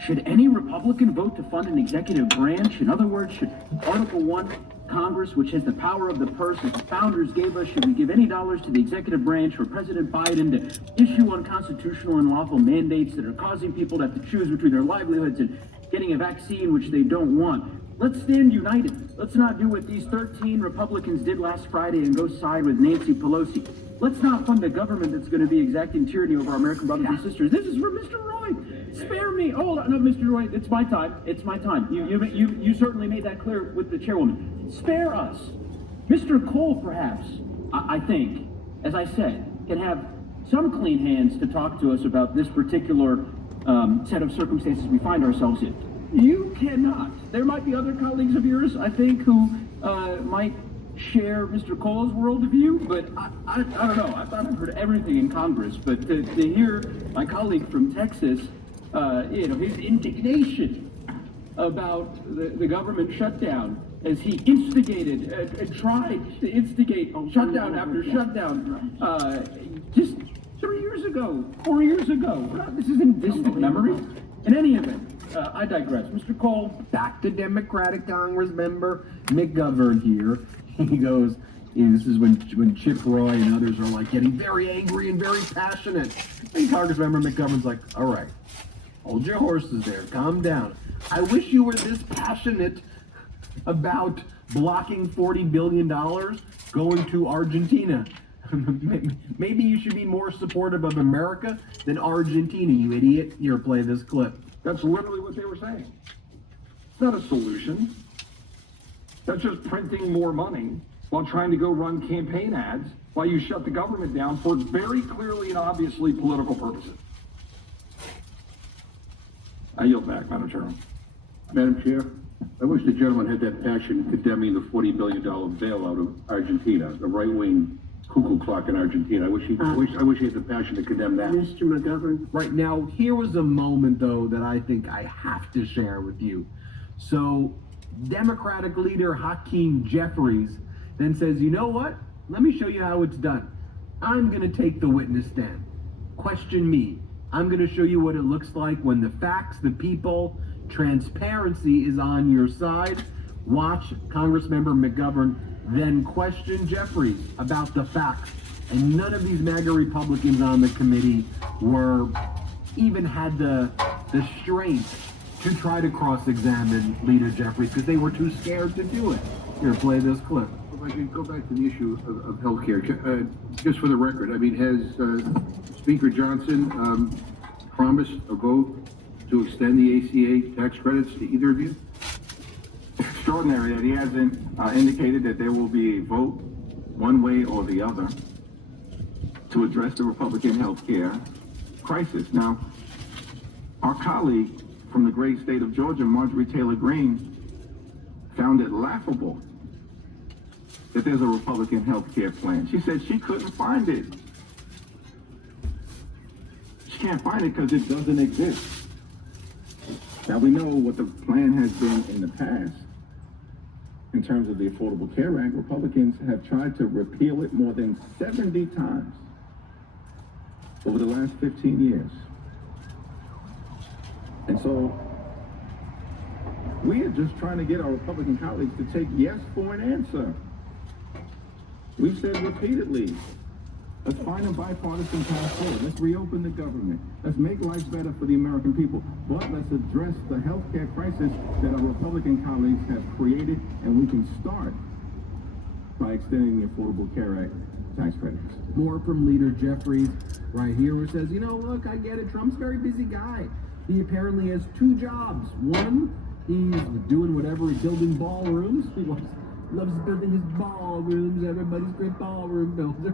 Should any Republican vote to fund an executive branch? In other words, should Article 1 Congress, which has the power of the purse as the founders gave us, should we give any dollars to the executive branch for President Biden to issue unconstitutional and unlawful mandates that are causing people to have to choose between their livelihoods and getting a vaccine which they don't want? Let's stand united. Let's not do what these 13 Republicans did last Friday and go side with Nancy Pelosi. Let's not fund a government that's going to be exacting tyranny over our American brothers and sisters. This is for Mr. Roy. Spare me. Oh, no, Mr. Roy, it's my time. It's my time. You certainly made that clear with the chairwoman. Spare us. Mr. Cole, perhaps, I think, as I said, can have some clean hands to talk to us about this particular set of circumstances we find ourselves in. You cannot. There might be other colleagues of yours, I think, who might share Mr. Cole's worldview, but I don't know. I thought I've heard everything in Congress, but to hear my colleague from Texas, his indignation about the government shutdown as he instigated, tried to instigate shutdown after shutdown, just 3 years ago, 4 years ago. This isn't distant memory. In any event, I digress. Mr. Cole. Back to Democratic Congress member McGovern here. He goes, this is when Chip Roy and others are like getting very angry and very passionate. And Congress member McGovern's like, all right, hold your horses there, calm down. I wish you were this passionate about blocking $40 billion going to Argentina. Maybe you should be more supportive of America than Argentina, you idiot. Here, play this clip. That's literally what they were saying. It's not a solution. That's just printing more money while trying to go run campaign ads while you shut the government down for very clearly and obviously political purposes. I yield back, Madam Chairman. Madam Chair, I wish the gentleman had that passion condemning the $40 billion bailout of Argentina, the right-wing cuckoo clock in Argentina. I wish he had the passion to condemn that. Mr. McGovern. Right now, here was a moment, though, that I think I have to share with you. So, Democratic leader Hakeem Jeffries then says, you know what? Let me show you how it's done. I'm going to take the witness stand. Question me. I'm going to show you what it looks like when the facts, the people, transparency is on your side. Watch Congressmember McGovern then question Jeffries about the facts. And none of these MAGA Republicans on the committee even had the strength to try to cross-examine Leader Jeffries because they were too scared to do it. Here, play this clip. If I could go back to the issue of health care, just for the record, I mean, has Speaker Johnson promised a vote to extend the ACA tax credits to either of you? Extraordinary that he hasn't indicated that there will be a vote one way or the other to address the Republican health care crisis. Now, our colleague from the great state of Georgia, Marjorie Taylor Greene, found it laughable that there's a Republican health care plan. She said she couldn't find it. She can't find it because it doesn't exist. Now, we know what the plan has been in the past. In terms of the Affordable Care Act, Republicans have tried to repeal it more than 70 times over the last 15 years. And so we are just trying to get our Republican colleagues to take yes for an answer. We've said repeatedly, let's find a bipartisan path forward. Let's reopen the government. Let's make life better for the American people. But let's address the health care crisis that our Republican colleagues have created, and we can start by extending the Affordable Care Act tax credits. More from Leader Jeffries right here, who says, you know, look, I get it. Trump's a very busy guy. He apparently has two jobs. One, he's doing whatever, building ballrooms. He loves building his ballrooms. Everybody's great ballroom builder.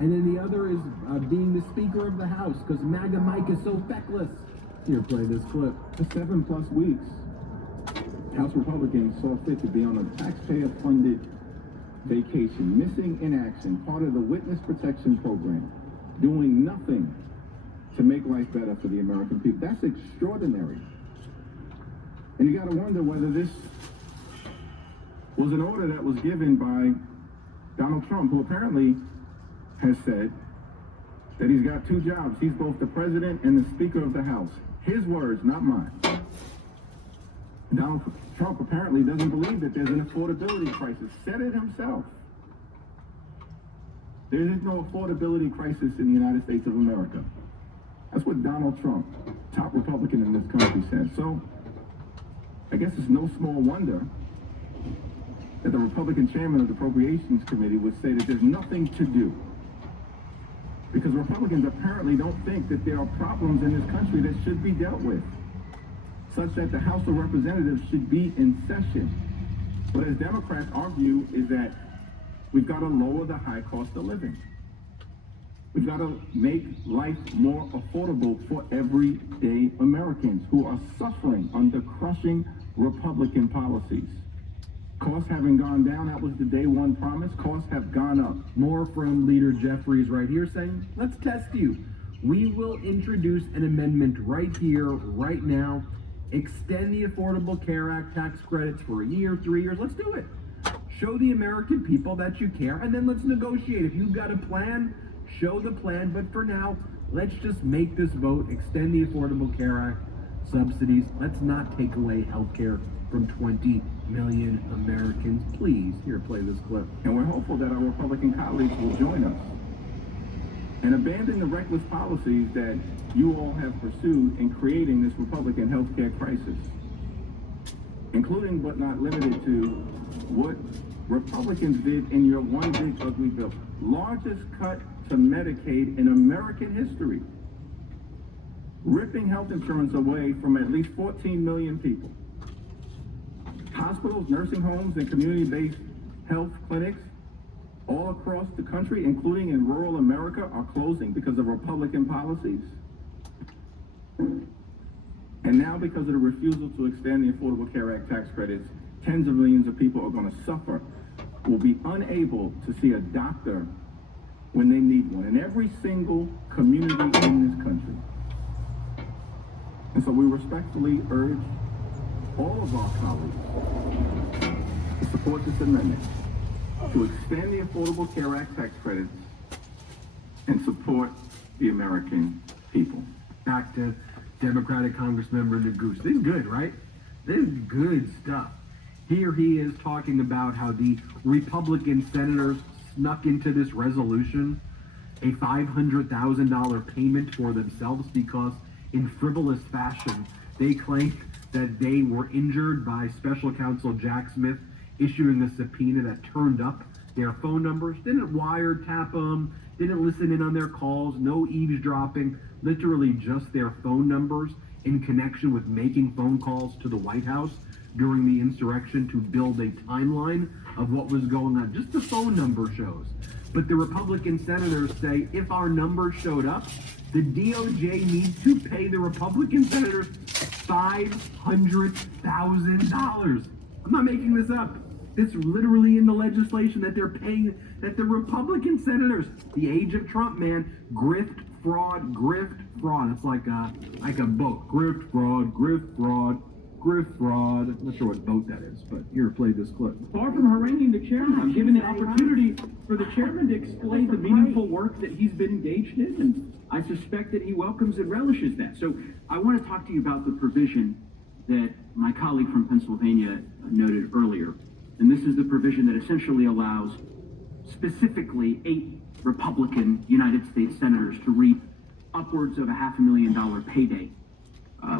And then the other is being the Speaker of the House, because MAGA Mike is so feckless. Here, play this clip. For 7+ weeks, House Republicans saw fit to be on a taxpayer-funded vacation, missing in action, part of the witness protection program, doing nothing to make life better for the American people. That's extraordinary. And you got to wonder whether this was an order that was given by Donald Trump, who apparently has said that he's got two jobs. He's both the president and the Speaker of the House. His words, not mine. Donald Trump apparently doesn't believe that there's an affordability crisis. Said it himself. There is no affordability crisis in the United States of America. That's what Donald Trump, top Republican in this country, said. So I guess it's no small wonder that the Republican chairman of the Appropriations Committee would say that there's nothing to do. Because Republicans apparently don't think that there are problems in this country that should be dealt with, such that the House of Representatives should be in session. But as Democrats argue is that we've got to lower the high cost of living. We've got to make life more affordable for everyday Americans who are suffering under crushing Republican policies. Costs haven't gone down. That was the day one promise. Costs have gone up. More from Leader Jeffries right here saying, let's test you. We will introduce an amendment right here, right now. Extend the Affordable Care Act tax credits for a year, 3 years. Let's do it. Show the American people that you care, and then let's negotiate. If you've got a plan, show the plan. But for now, let's just make this vote, extend the Affordable Care Act subsidies. Let's not take away health care from 20 million Americans. Please, here, play this clip. And we're hopeful that our Republican colleagues will join us and abandon the reckless policies that you all have pursued in creating this Republican health care crisis, including but not limited to what Republicans did in your one big ugly bill. Largest cut to Medicaid in American history, ripping health insurance away from at least 14 million people. Hospitals, nursing homes, and community-based health clinics all across the country, including in rural America, are closing because of Republican policies. And now, because of the refusal to extend the Affordable Care Act tax credits, tens of millions of people are going to suffer, will be unable to see a doctor when they need one in every single community in this country. And so we respectfully urge all of our colleagues to support this amendment, to extend the Affordable Care Act tax credits and support the American people. Back to Democratic Congressmember Neguse. This is good, right? This is good stuff. Here he is talking about how the Republican senators snuck into this resolution a $500,000 payment for themselves because in frivolous fashion they claimed that they were injured by special counsel Jack Smith issuing a subpoena that turned up their phone numbers, didn't wiretap them, didn't listen in on their calls, no eavesdropping, literally just their phone numbers in connection with making phone calls to the White House during the insurrection to build a timeline of what was going on. Just the phone number shows. But the Republican senators say if our numbers showed up, the DOJ needs to pay the Republican senators $500,000. I'm not making this up. It's literally in the legislation that they're paying, that the Republican senators, the age of Trump, man, grift, fraud, grift, fraud. It's like a boat. Grift, fraud, grift, fraud, grift, fraud. I'm not sure what boat that is, but here, play this clip. Far from haranguing the chairman, I'm giving an opportunity for the chairman to explain the meaningful work that he's been engaged in, and I suspect that he welcomes and relishes that. So I want to talk to you about the provision that my colleague from Pennsylvania noted earlier. And this is the provision that essentially allows specifically 8 Republican United States senators to reap upwards of $500,000 payday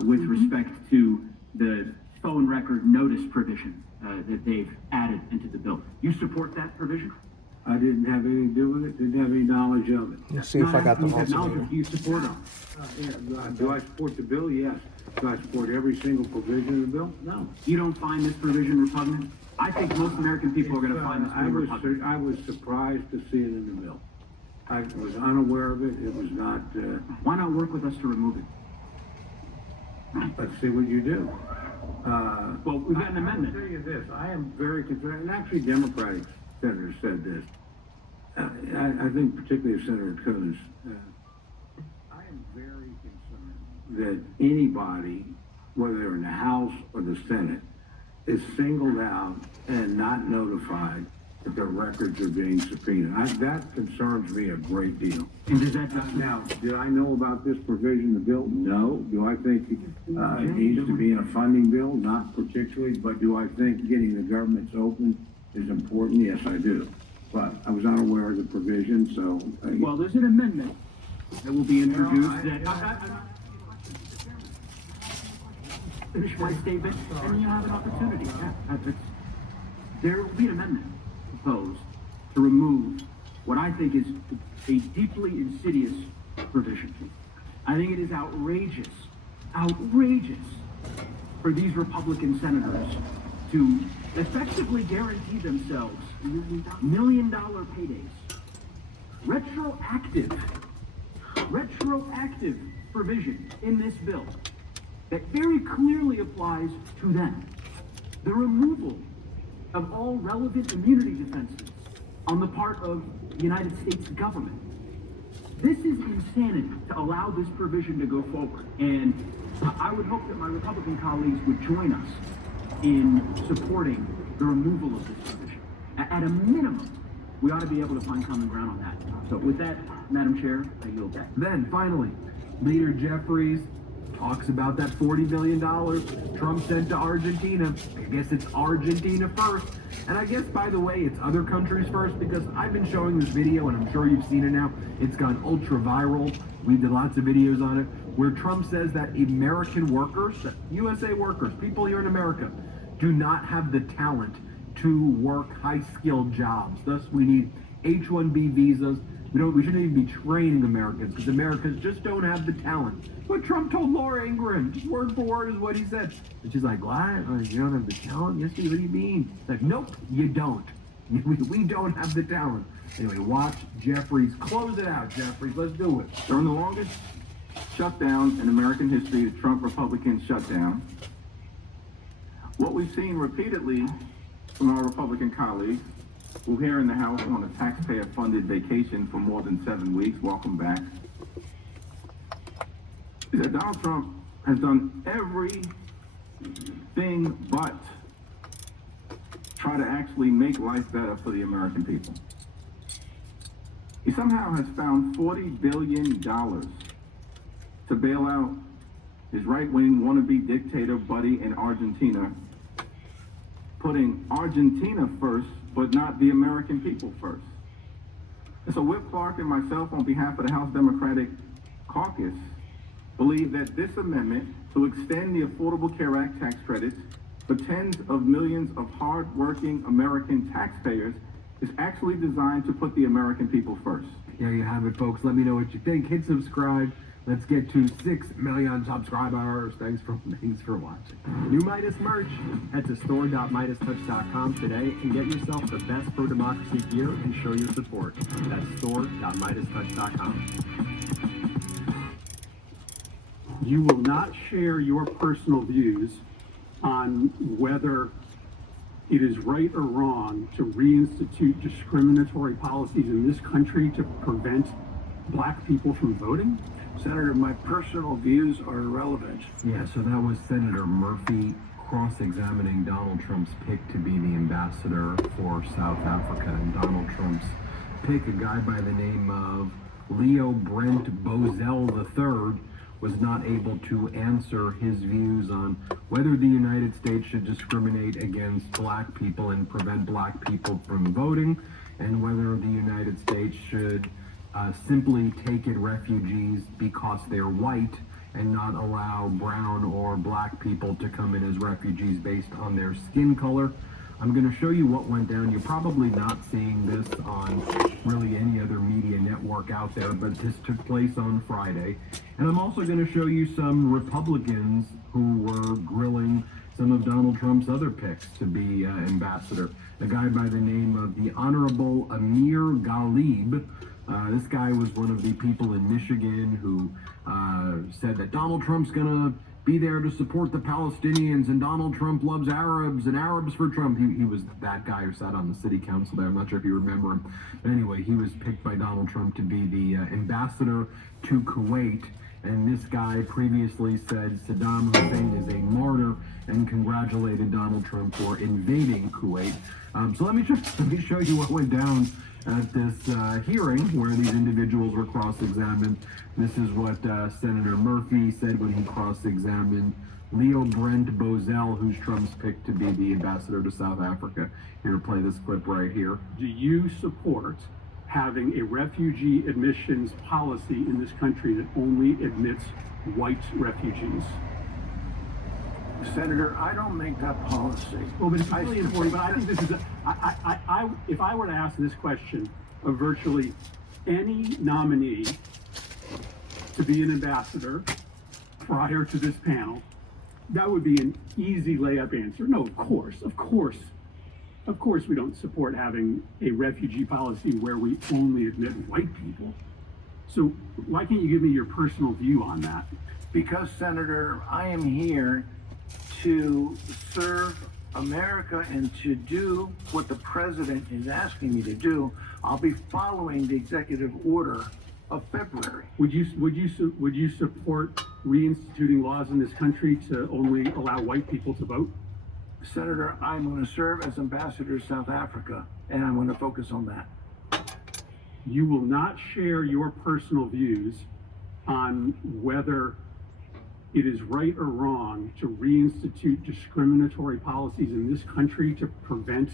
with respect to the phone record notice provision that they've added into the bill. You support that provision? I didn't have anything to do with it, didn't have any knowledge of it. Let's see if I got the knowledge whole of, do you support it? Do I support the bill? Yes. Do I support every single provision of the bill? No. You don't find this provision repugnant? I think most American people are going to find this repugnant. I was surprised to see it in the bill. I was unaware of it. It was not. Why not work with us to remove it? Let's see what you do. Well, we've got an amendment. I'll tell you this. I am very concerned, and actually Democratic senators said this. I think particularly Senator Coons. I am very concerned that anybody, whether they're in the House or the Senate, is singled out and not notified that their records are being subpoenaed. That concerns me a great deal. And does that now, did I know about this provision in the bill? No. Do I think it needs to be in a funding bill? Not particularly. But do I think getting the governments open is important? Yes, I do. But I was unaware of the provision, so... well, there's an amendment that will be introduced finish my statement, and then you'll have an opportunity. There will be an amendment proposed to remove what I think is a deeply insidious provision. I think it is outrageous for these Republican senators to effectively guarantee themselves $1 million paydays, retroactive retroactive provision in this bill that very clearly applies to them. The removal of all relevant immunity defenses on the part of the United States government. This is insanity to allow this provision to go forward. And I would hope that my Republican colleagues would join us in supporting the removal of this provision. At a minimum, we ought to be able to find common ground on that. So with that, Madam Chair, I yield back. Then, finally, Leader Jeffries talks about that $40 billion Trump sent to Argentina. I guess it's Argentina first. And I guess, by the way, it's other countries first, because I've been showing this video, and I'm sure you've seen it now. It's gone ultra viral. We did lots of videos on it, where Trump says that American workers, that USA workers, people here in America, do not have the talent to work high-skilled jobs. Thus, we need H-1B visas. We shouldn't even be training Americans, because Americans just don't have the talent. What Trump told Laura Ingraham, just word for word, is what he said. And she's like, what? You don't have the talent? Yes, what do you mean? It's like, nope, you don't. We don't have the talent. Anyway, watch Jeffries. Close it out, Jeffries. Let's do it. During the longest shutdown in American history, the Trump Republican shutdown, what we've seen repeatedly from our Republican colleagues, who here in the House on a taxpayer-funded vacation for more than 7 weeks, welcome back, is that Donald Trump has done everything but try to actually make life better for the American people. He somehow has found $40 billion to bail out his right-wing wannabe dictator buddy in Argentina, putting Argentina first, but not the American people first. And so Whip Clark and myself, on behalf of the House Democratic Caucus, believe that this amendment to extend the Affordable Care Act tax credits for tens of millions of hard-working American taxpayers is actually designed to put the American people first. There you have it, folks. Let me know what you think. Hit subscribe. Let's get to 6 million subscribers. Thanks for watching. New Midas merch. Head to store.midastouch.com today and get yourself the best pro-democracy gear and show your support. That's store.midastouch.com. You will not share your personal views on whether it is right or wrong to reinstitute discriminatory policies in this country to prevent black people from voting? Senator, my personal views are irrelevant. Yeah, so that was Senator Murphy cross-examining Donald Trump's pick to be the ambassador for South Africa. And Donald Trump's pick, a guy by the name of Leo Brent Bozell III, was not able to answer his views on whether the United States should discriminate against black people and prevent black people from voting, and whether the United States should simply take in refugees because they're white and not allow brown or black people to come in as refugees based on their skin color. I'm going to show you what went down. You're probably not seeing this on really any other media network out there, but this took place on Friday. And I'm also going to show you some Republicans who were grilling some of Donald Trump's other picks to be ambassador. A guy by the name of the Honorable Amir Ghalib. This guy was one of the people in Michigan who said that Donald Trump's going to be there to support the Palestinians, and Donald Trump loves Arabs, and Arabs for Trump. He was that guy who sat on the city council there. I'm not sure if you remember him. But anyway, he was picked by Donald Trump to be the ambassador to Kuwait. And this guy previously said Saddam Hussein is a martyr and congratulated Donald Trump for invading Kuwait. So let me show you what went down at this hearing where these individuals were cross-examined. This is what Senator Murphy said when he cross-examined Leo Brent Bozell, who's Trump's picked to be the ambassador to South Africa. Here, play this clip right here. Do you support having a refugee admissions policy in this country that only admits white refugees? Senator, I don't make that policy. Well, but it's really important. But I think this is if I were to ask this question of virtually any nominee to be an ambassador prior to this panel, that would be an easy layup answer. No, of course we don't support having a refugee policy where we only admit white people. So why can't you give me your personal view on that? Because, Senator, I am here to serve America and to do what the president is asking me to do. I'll be following the executive order of February. Would you support reinstituting laws in this country to only allow white people to vote? Senator, I'm going to serve as ambassador to South Africa, and I'm going to focus on that. You will not share your personal views on whether it is right or wrong to reinstitute discriminatory policies in this country to prevent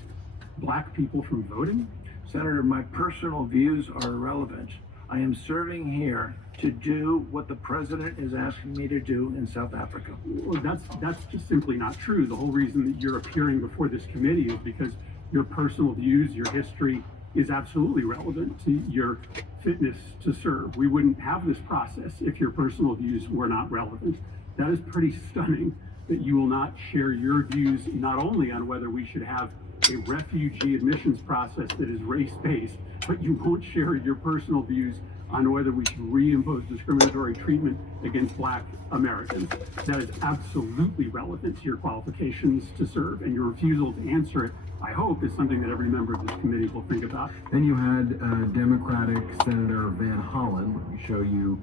black people from voting? Senator, my personal views are irrelevant. I am serving here to do what the president is asking me to do in South Africa. Well, that's just simply not true. The whole reason that you're appearing before this committee is because your personal views, your history is absolutely relevant to your fitness to serve. We wouldn't have this process if your personal views were not relevant. That is pretty stunning that you will not share your views not only on whether we should have a refugee admissions process that is race-based, but you won't share your personal views on whether we should reimpose discriminatory treatment against black Americans. That is absolutely relevant to your qualifications to serve, and your refusal to answer it, I hope, is something that every member of this committee will think about. Then you had Democratic Senator Van Hollen show you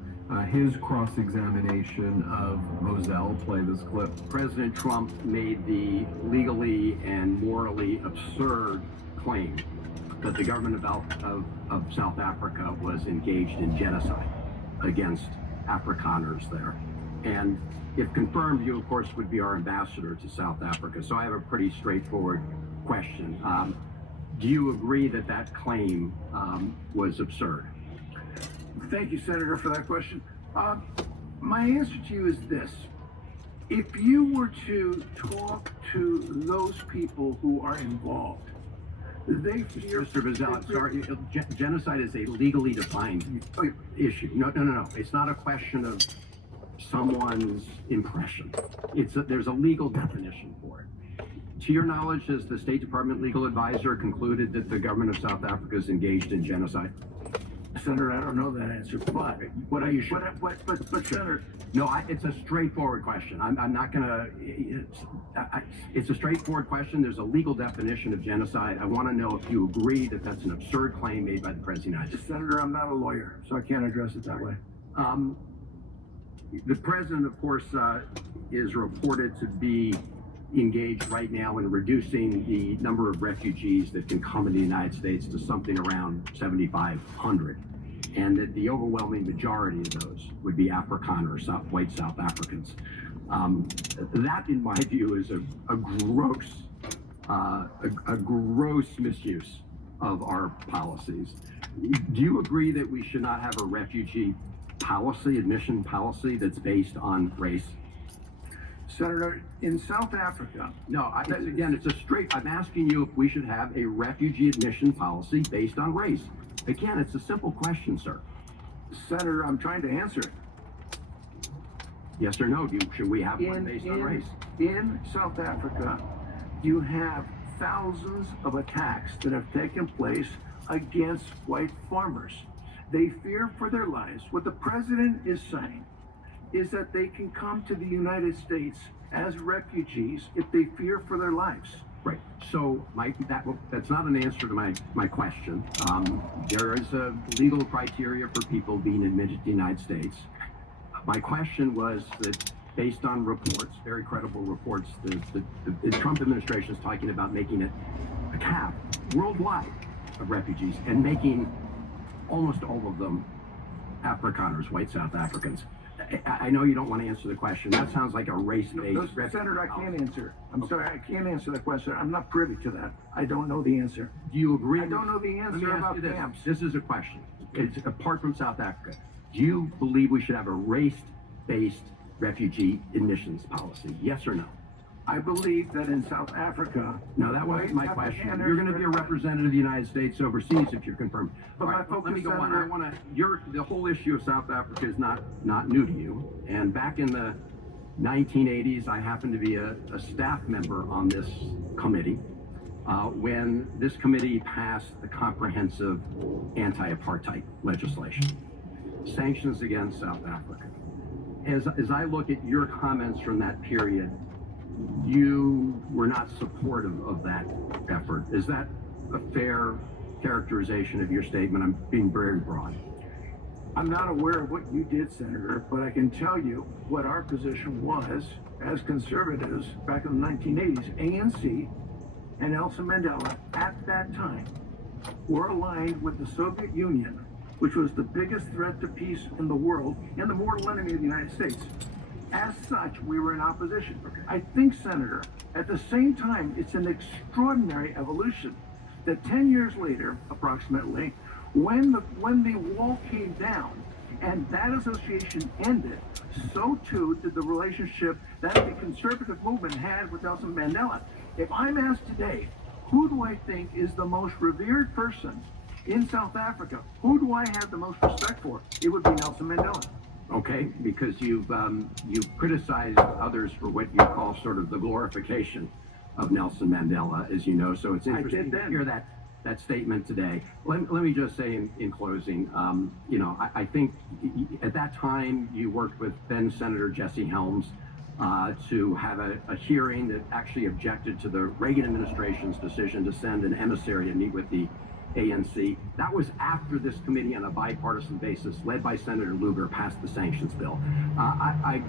his cross-examination of Moselle. Play this clip. President Trump made the legally and morally absurd claim that the government of South Africa was engaged in genocide against Afrikaners there. And if confirmed, you, of course, would be our ambassador to South Africa. So I have a pretty straightforward question. Do you agree that that claim was absurd? Thank you, Senator, for that question. My answer to you is this. If you were to talk to those people who are involved, they fear... Mr. Vazell, sorry, genocide is a legally defined issue. No. It's not a question of someone's impression. There's a legal definition for it. To your knowledge, has the State Department legal advisor concluded that the government of South Africa is engaged in genocide? Senator, I don't know that answer, but What are you sure? But Senator, No, it's a straightforward question. I'm not gonna, it's a straightforward question. There's a legal definition of genocide. I want to know if you agree that that's an absurd claim made by the President of the United States. Senator, I'm not a lawyer, so I can't address it that way. The President, of course, is reported to be engaged right now in reducing the number of refugees that can come into the United States to something around 7,500. And that the overwhelming majority of those would be Afrikaners, white South Africans. That, in my view, is a gross misuse of our policies. Do you agree that we should not have a refugee policy, admission policy, that's based on race? Senator, in South Africa... No, again, it's a straight... I'm asking you if we should have a refugee admission policy based on race. Again, it's a simple question, sir. Senator, I'm trying to answer it. Yes or no? Should we have one based on race? In South Africa, you have thousands of attacks that have taken place against white farmers. They fear for their lives. What the president is saying is that they can come to the United States as refugees if they fear for their lives. Right. So, Mike, that's not an answer to my question. There is a legal criteria for people being admitted to the United States. My question was that based on reports, very credible reports, the Trump administration is talking about making it a cap worldwide of refugees and making almost all of them Afrikaners, white South Africans. I know you don't want to answer the question. That sounds like a race-based... Senator, I can't answer. I'm sorry, I can't answer that question. I'm not privy to that. I don't know the answer. Do you agree? I don't know the answer about camps. This is a question. It's apart from South Africa. Do you believe we should have a race-based refugee admissions policy? Yes or no? I believe that in South Africa... No, that wasn't my question. You're going to be a representative of the United States overseas if you're confirmed. But all right, let me go on. I want to... The whole issue of South Africa is not new to you. And back in the 1980s, I happened to be a staff member on this committee when this committee passed the comprehensive anti-apartheid legislation. sanctions against South Africa. As I look at your comments from that period, you were not supportive of that effort. Is that a fair characterization of your statement? I'm being very broad. I'm not aware of what you did, Senator, but I can tell you what our position was as conservatives back in the 1980s. ANC and Nelson Mandela at that time were aligned with the Soviet Union, which was the biggest threat to peace in the world and the mortal enemy of the United States. As such, we were in opposition. I think, Senator, at the same time, it's an extraordinary evolution that 10 years later, approximately, when the wall came down and that association ended, so too did the relationship that the conservative movement had with Nelson Mandela. If I'm asked today, who do I think is the most revered person in South Africa? Who do I have the most respect for? It would be Nelson Mandela. Okay, because you've criticized others for what you call sort of the glorification of Nelson Mandela, as you know. So it's interesting to hear that statement today. Let me just say in closing, I think at that time you worked with then Senator Jesse Helms to have a hearing that actually objected to the Reagan administration's decision to send an emissary to meet with the ANC. That was after this committee on a bipartisan basis, led by Senator Lugar, passed the sanctions bill. I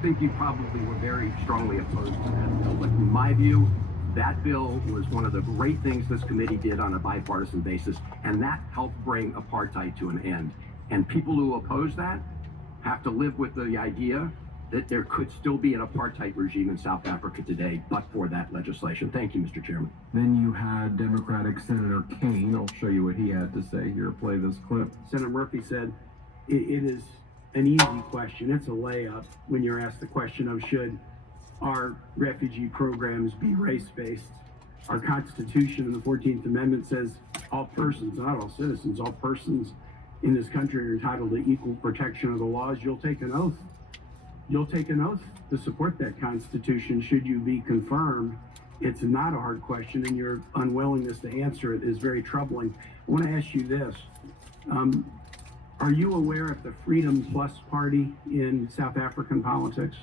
think you probably were very strongly opposed to that bill, but in my view, that bill was one of the great things this committee did on a bipartisan basis, and that helped bring apartheid to an end. And people who oppose that have to live with the idea that there could still be an apartheid regime in South Africa today, but for that legislation. Thank you, Mr. Chairman. Then you had Democratic Senator Kane. I'll show you what he had to say here. Play this clip. Senator Murphy said it is an easy question. It's a layup when you're asked the question of should our refugee programs be race-based. Our Constitution in the 14th Amendment says all persons, not all citizens, all persons in this country are entitled to equal protection of the laws. You'll take an oath. You'll take an oath to support that Constitution should you be confirmed. It's not a hard question, and your unwillingness to answer it is very troubling. I want to ask you this. Are you aware of the Freedom Plus Party in South African politics?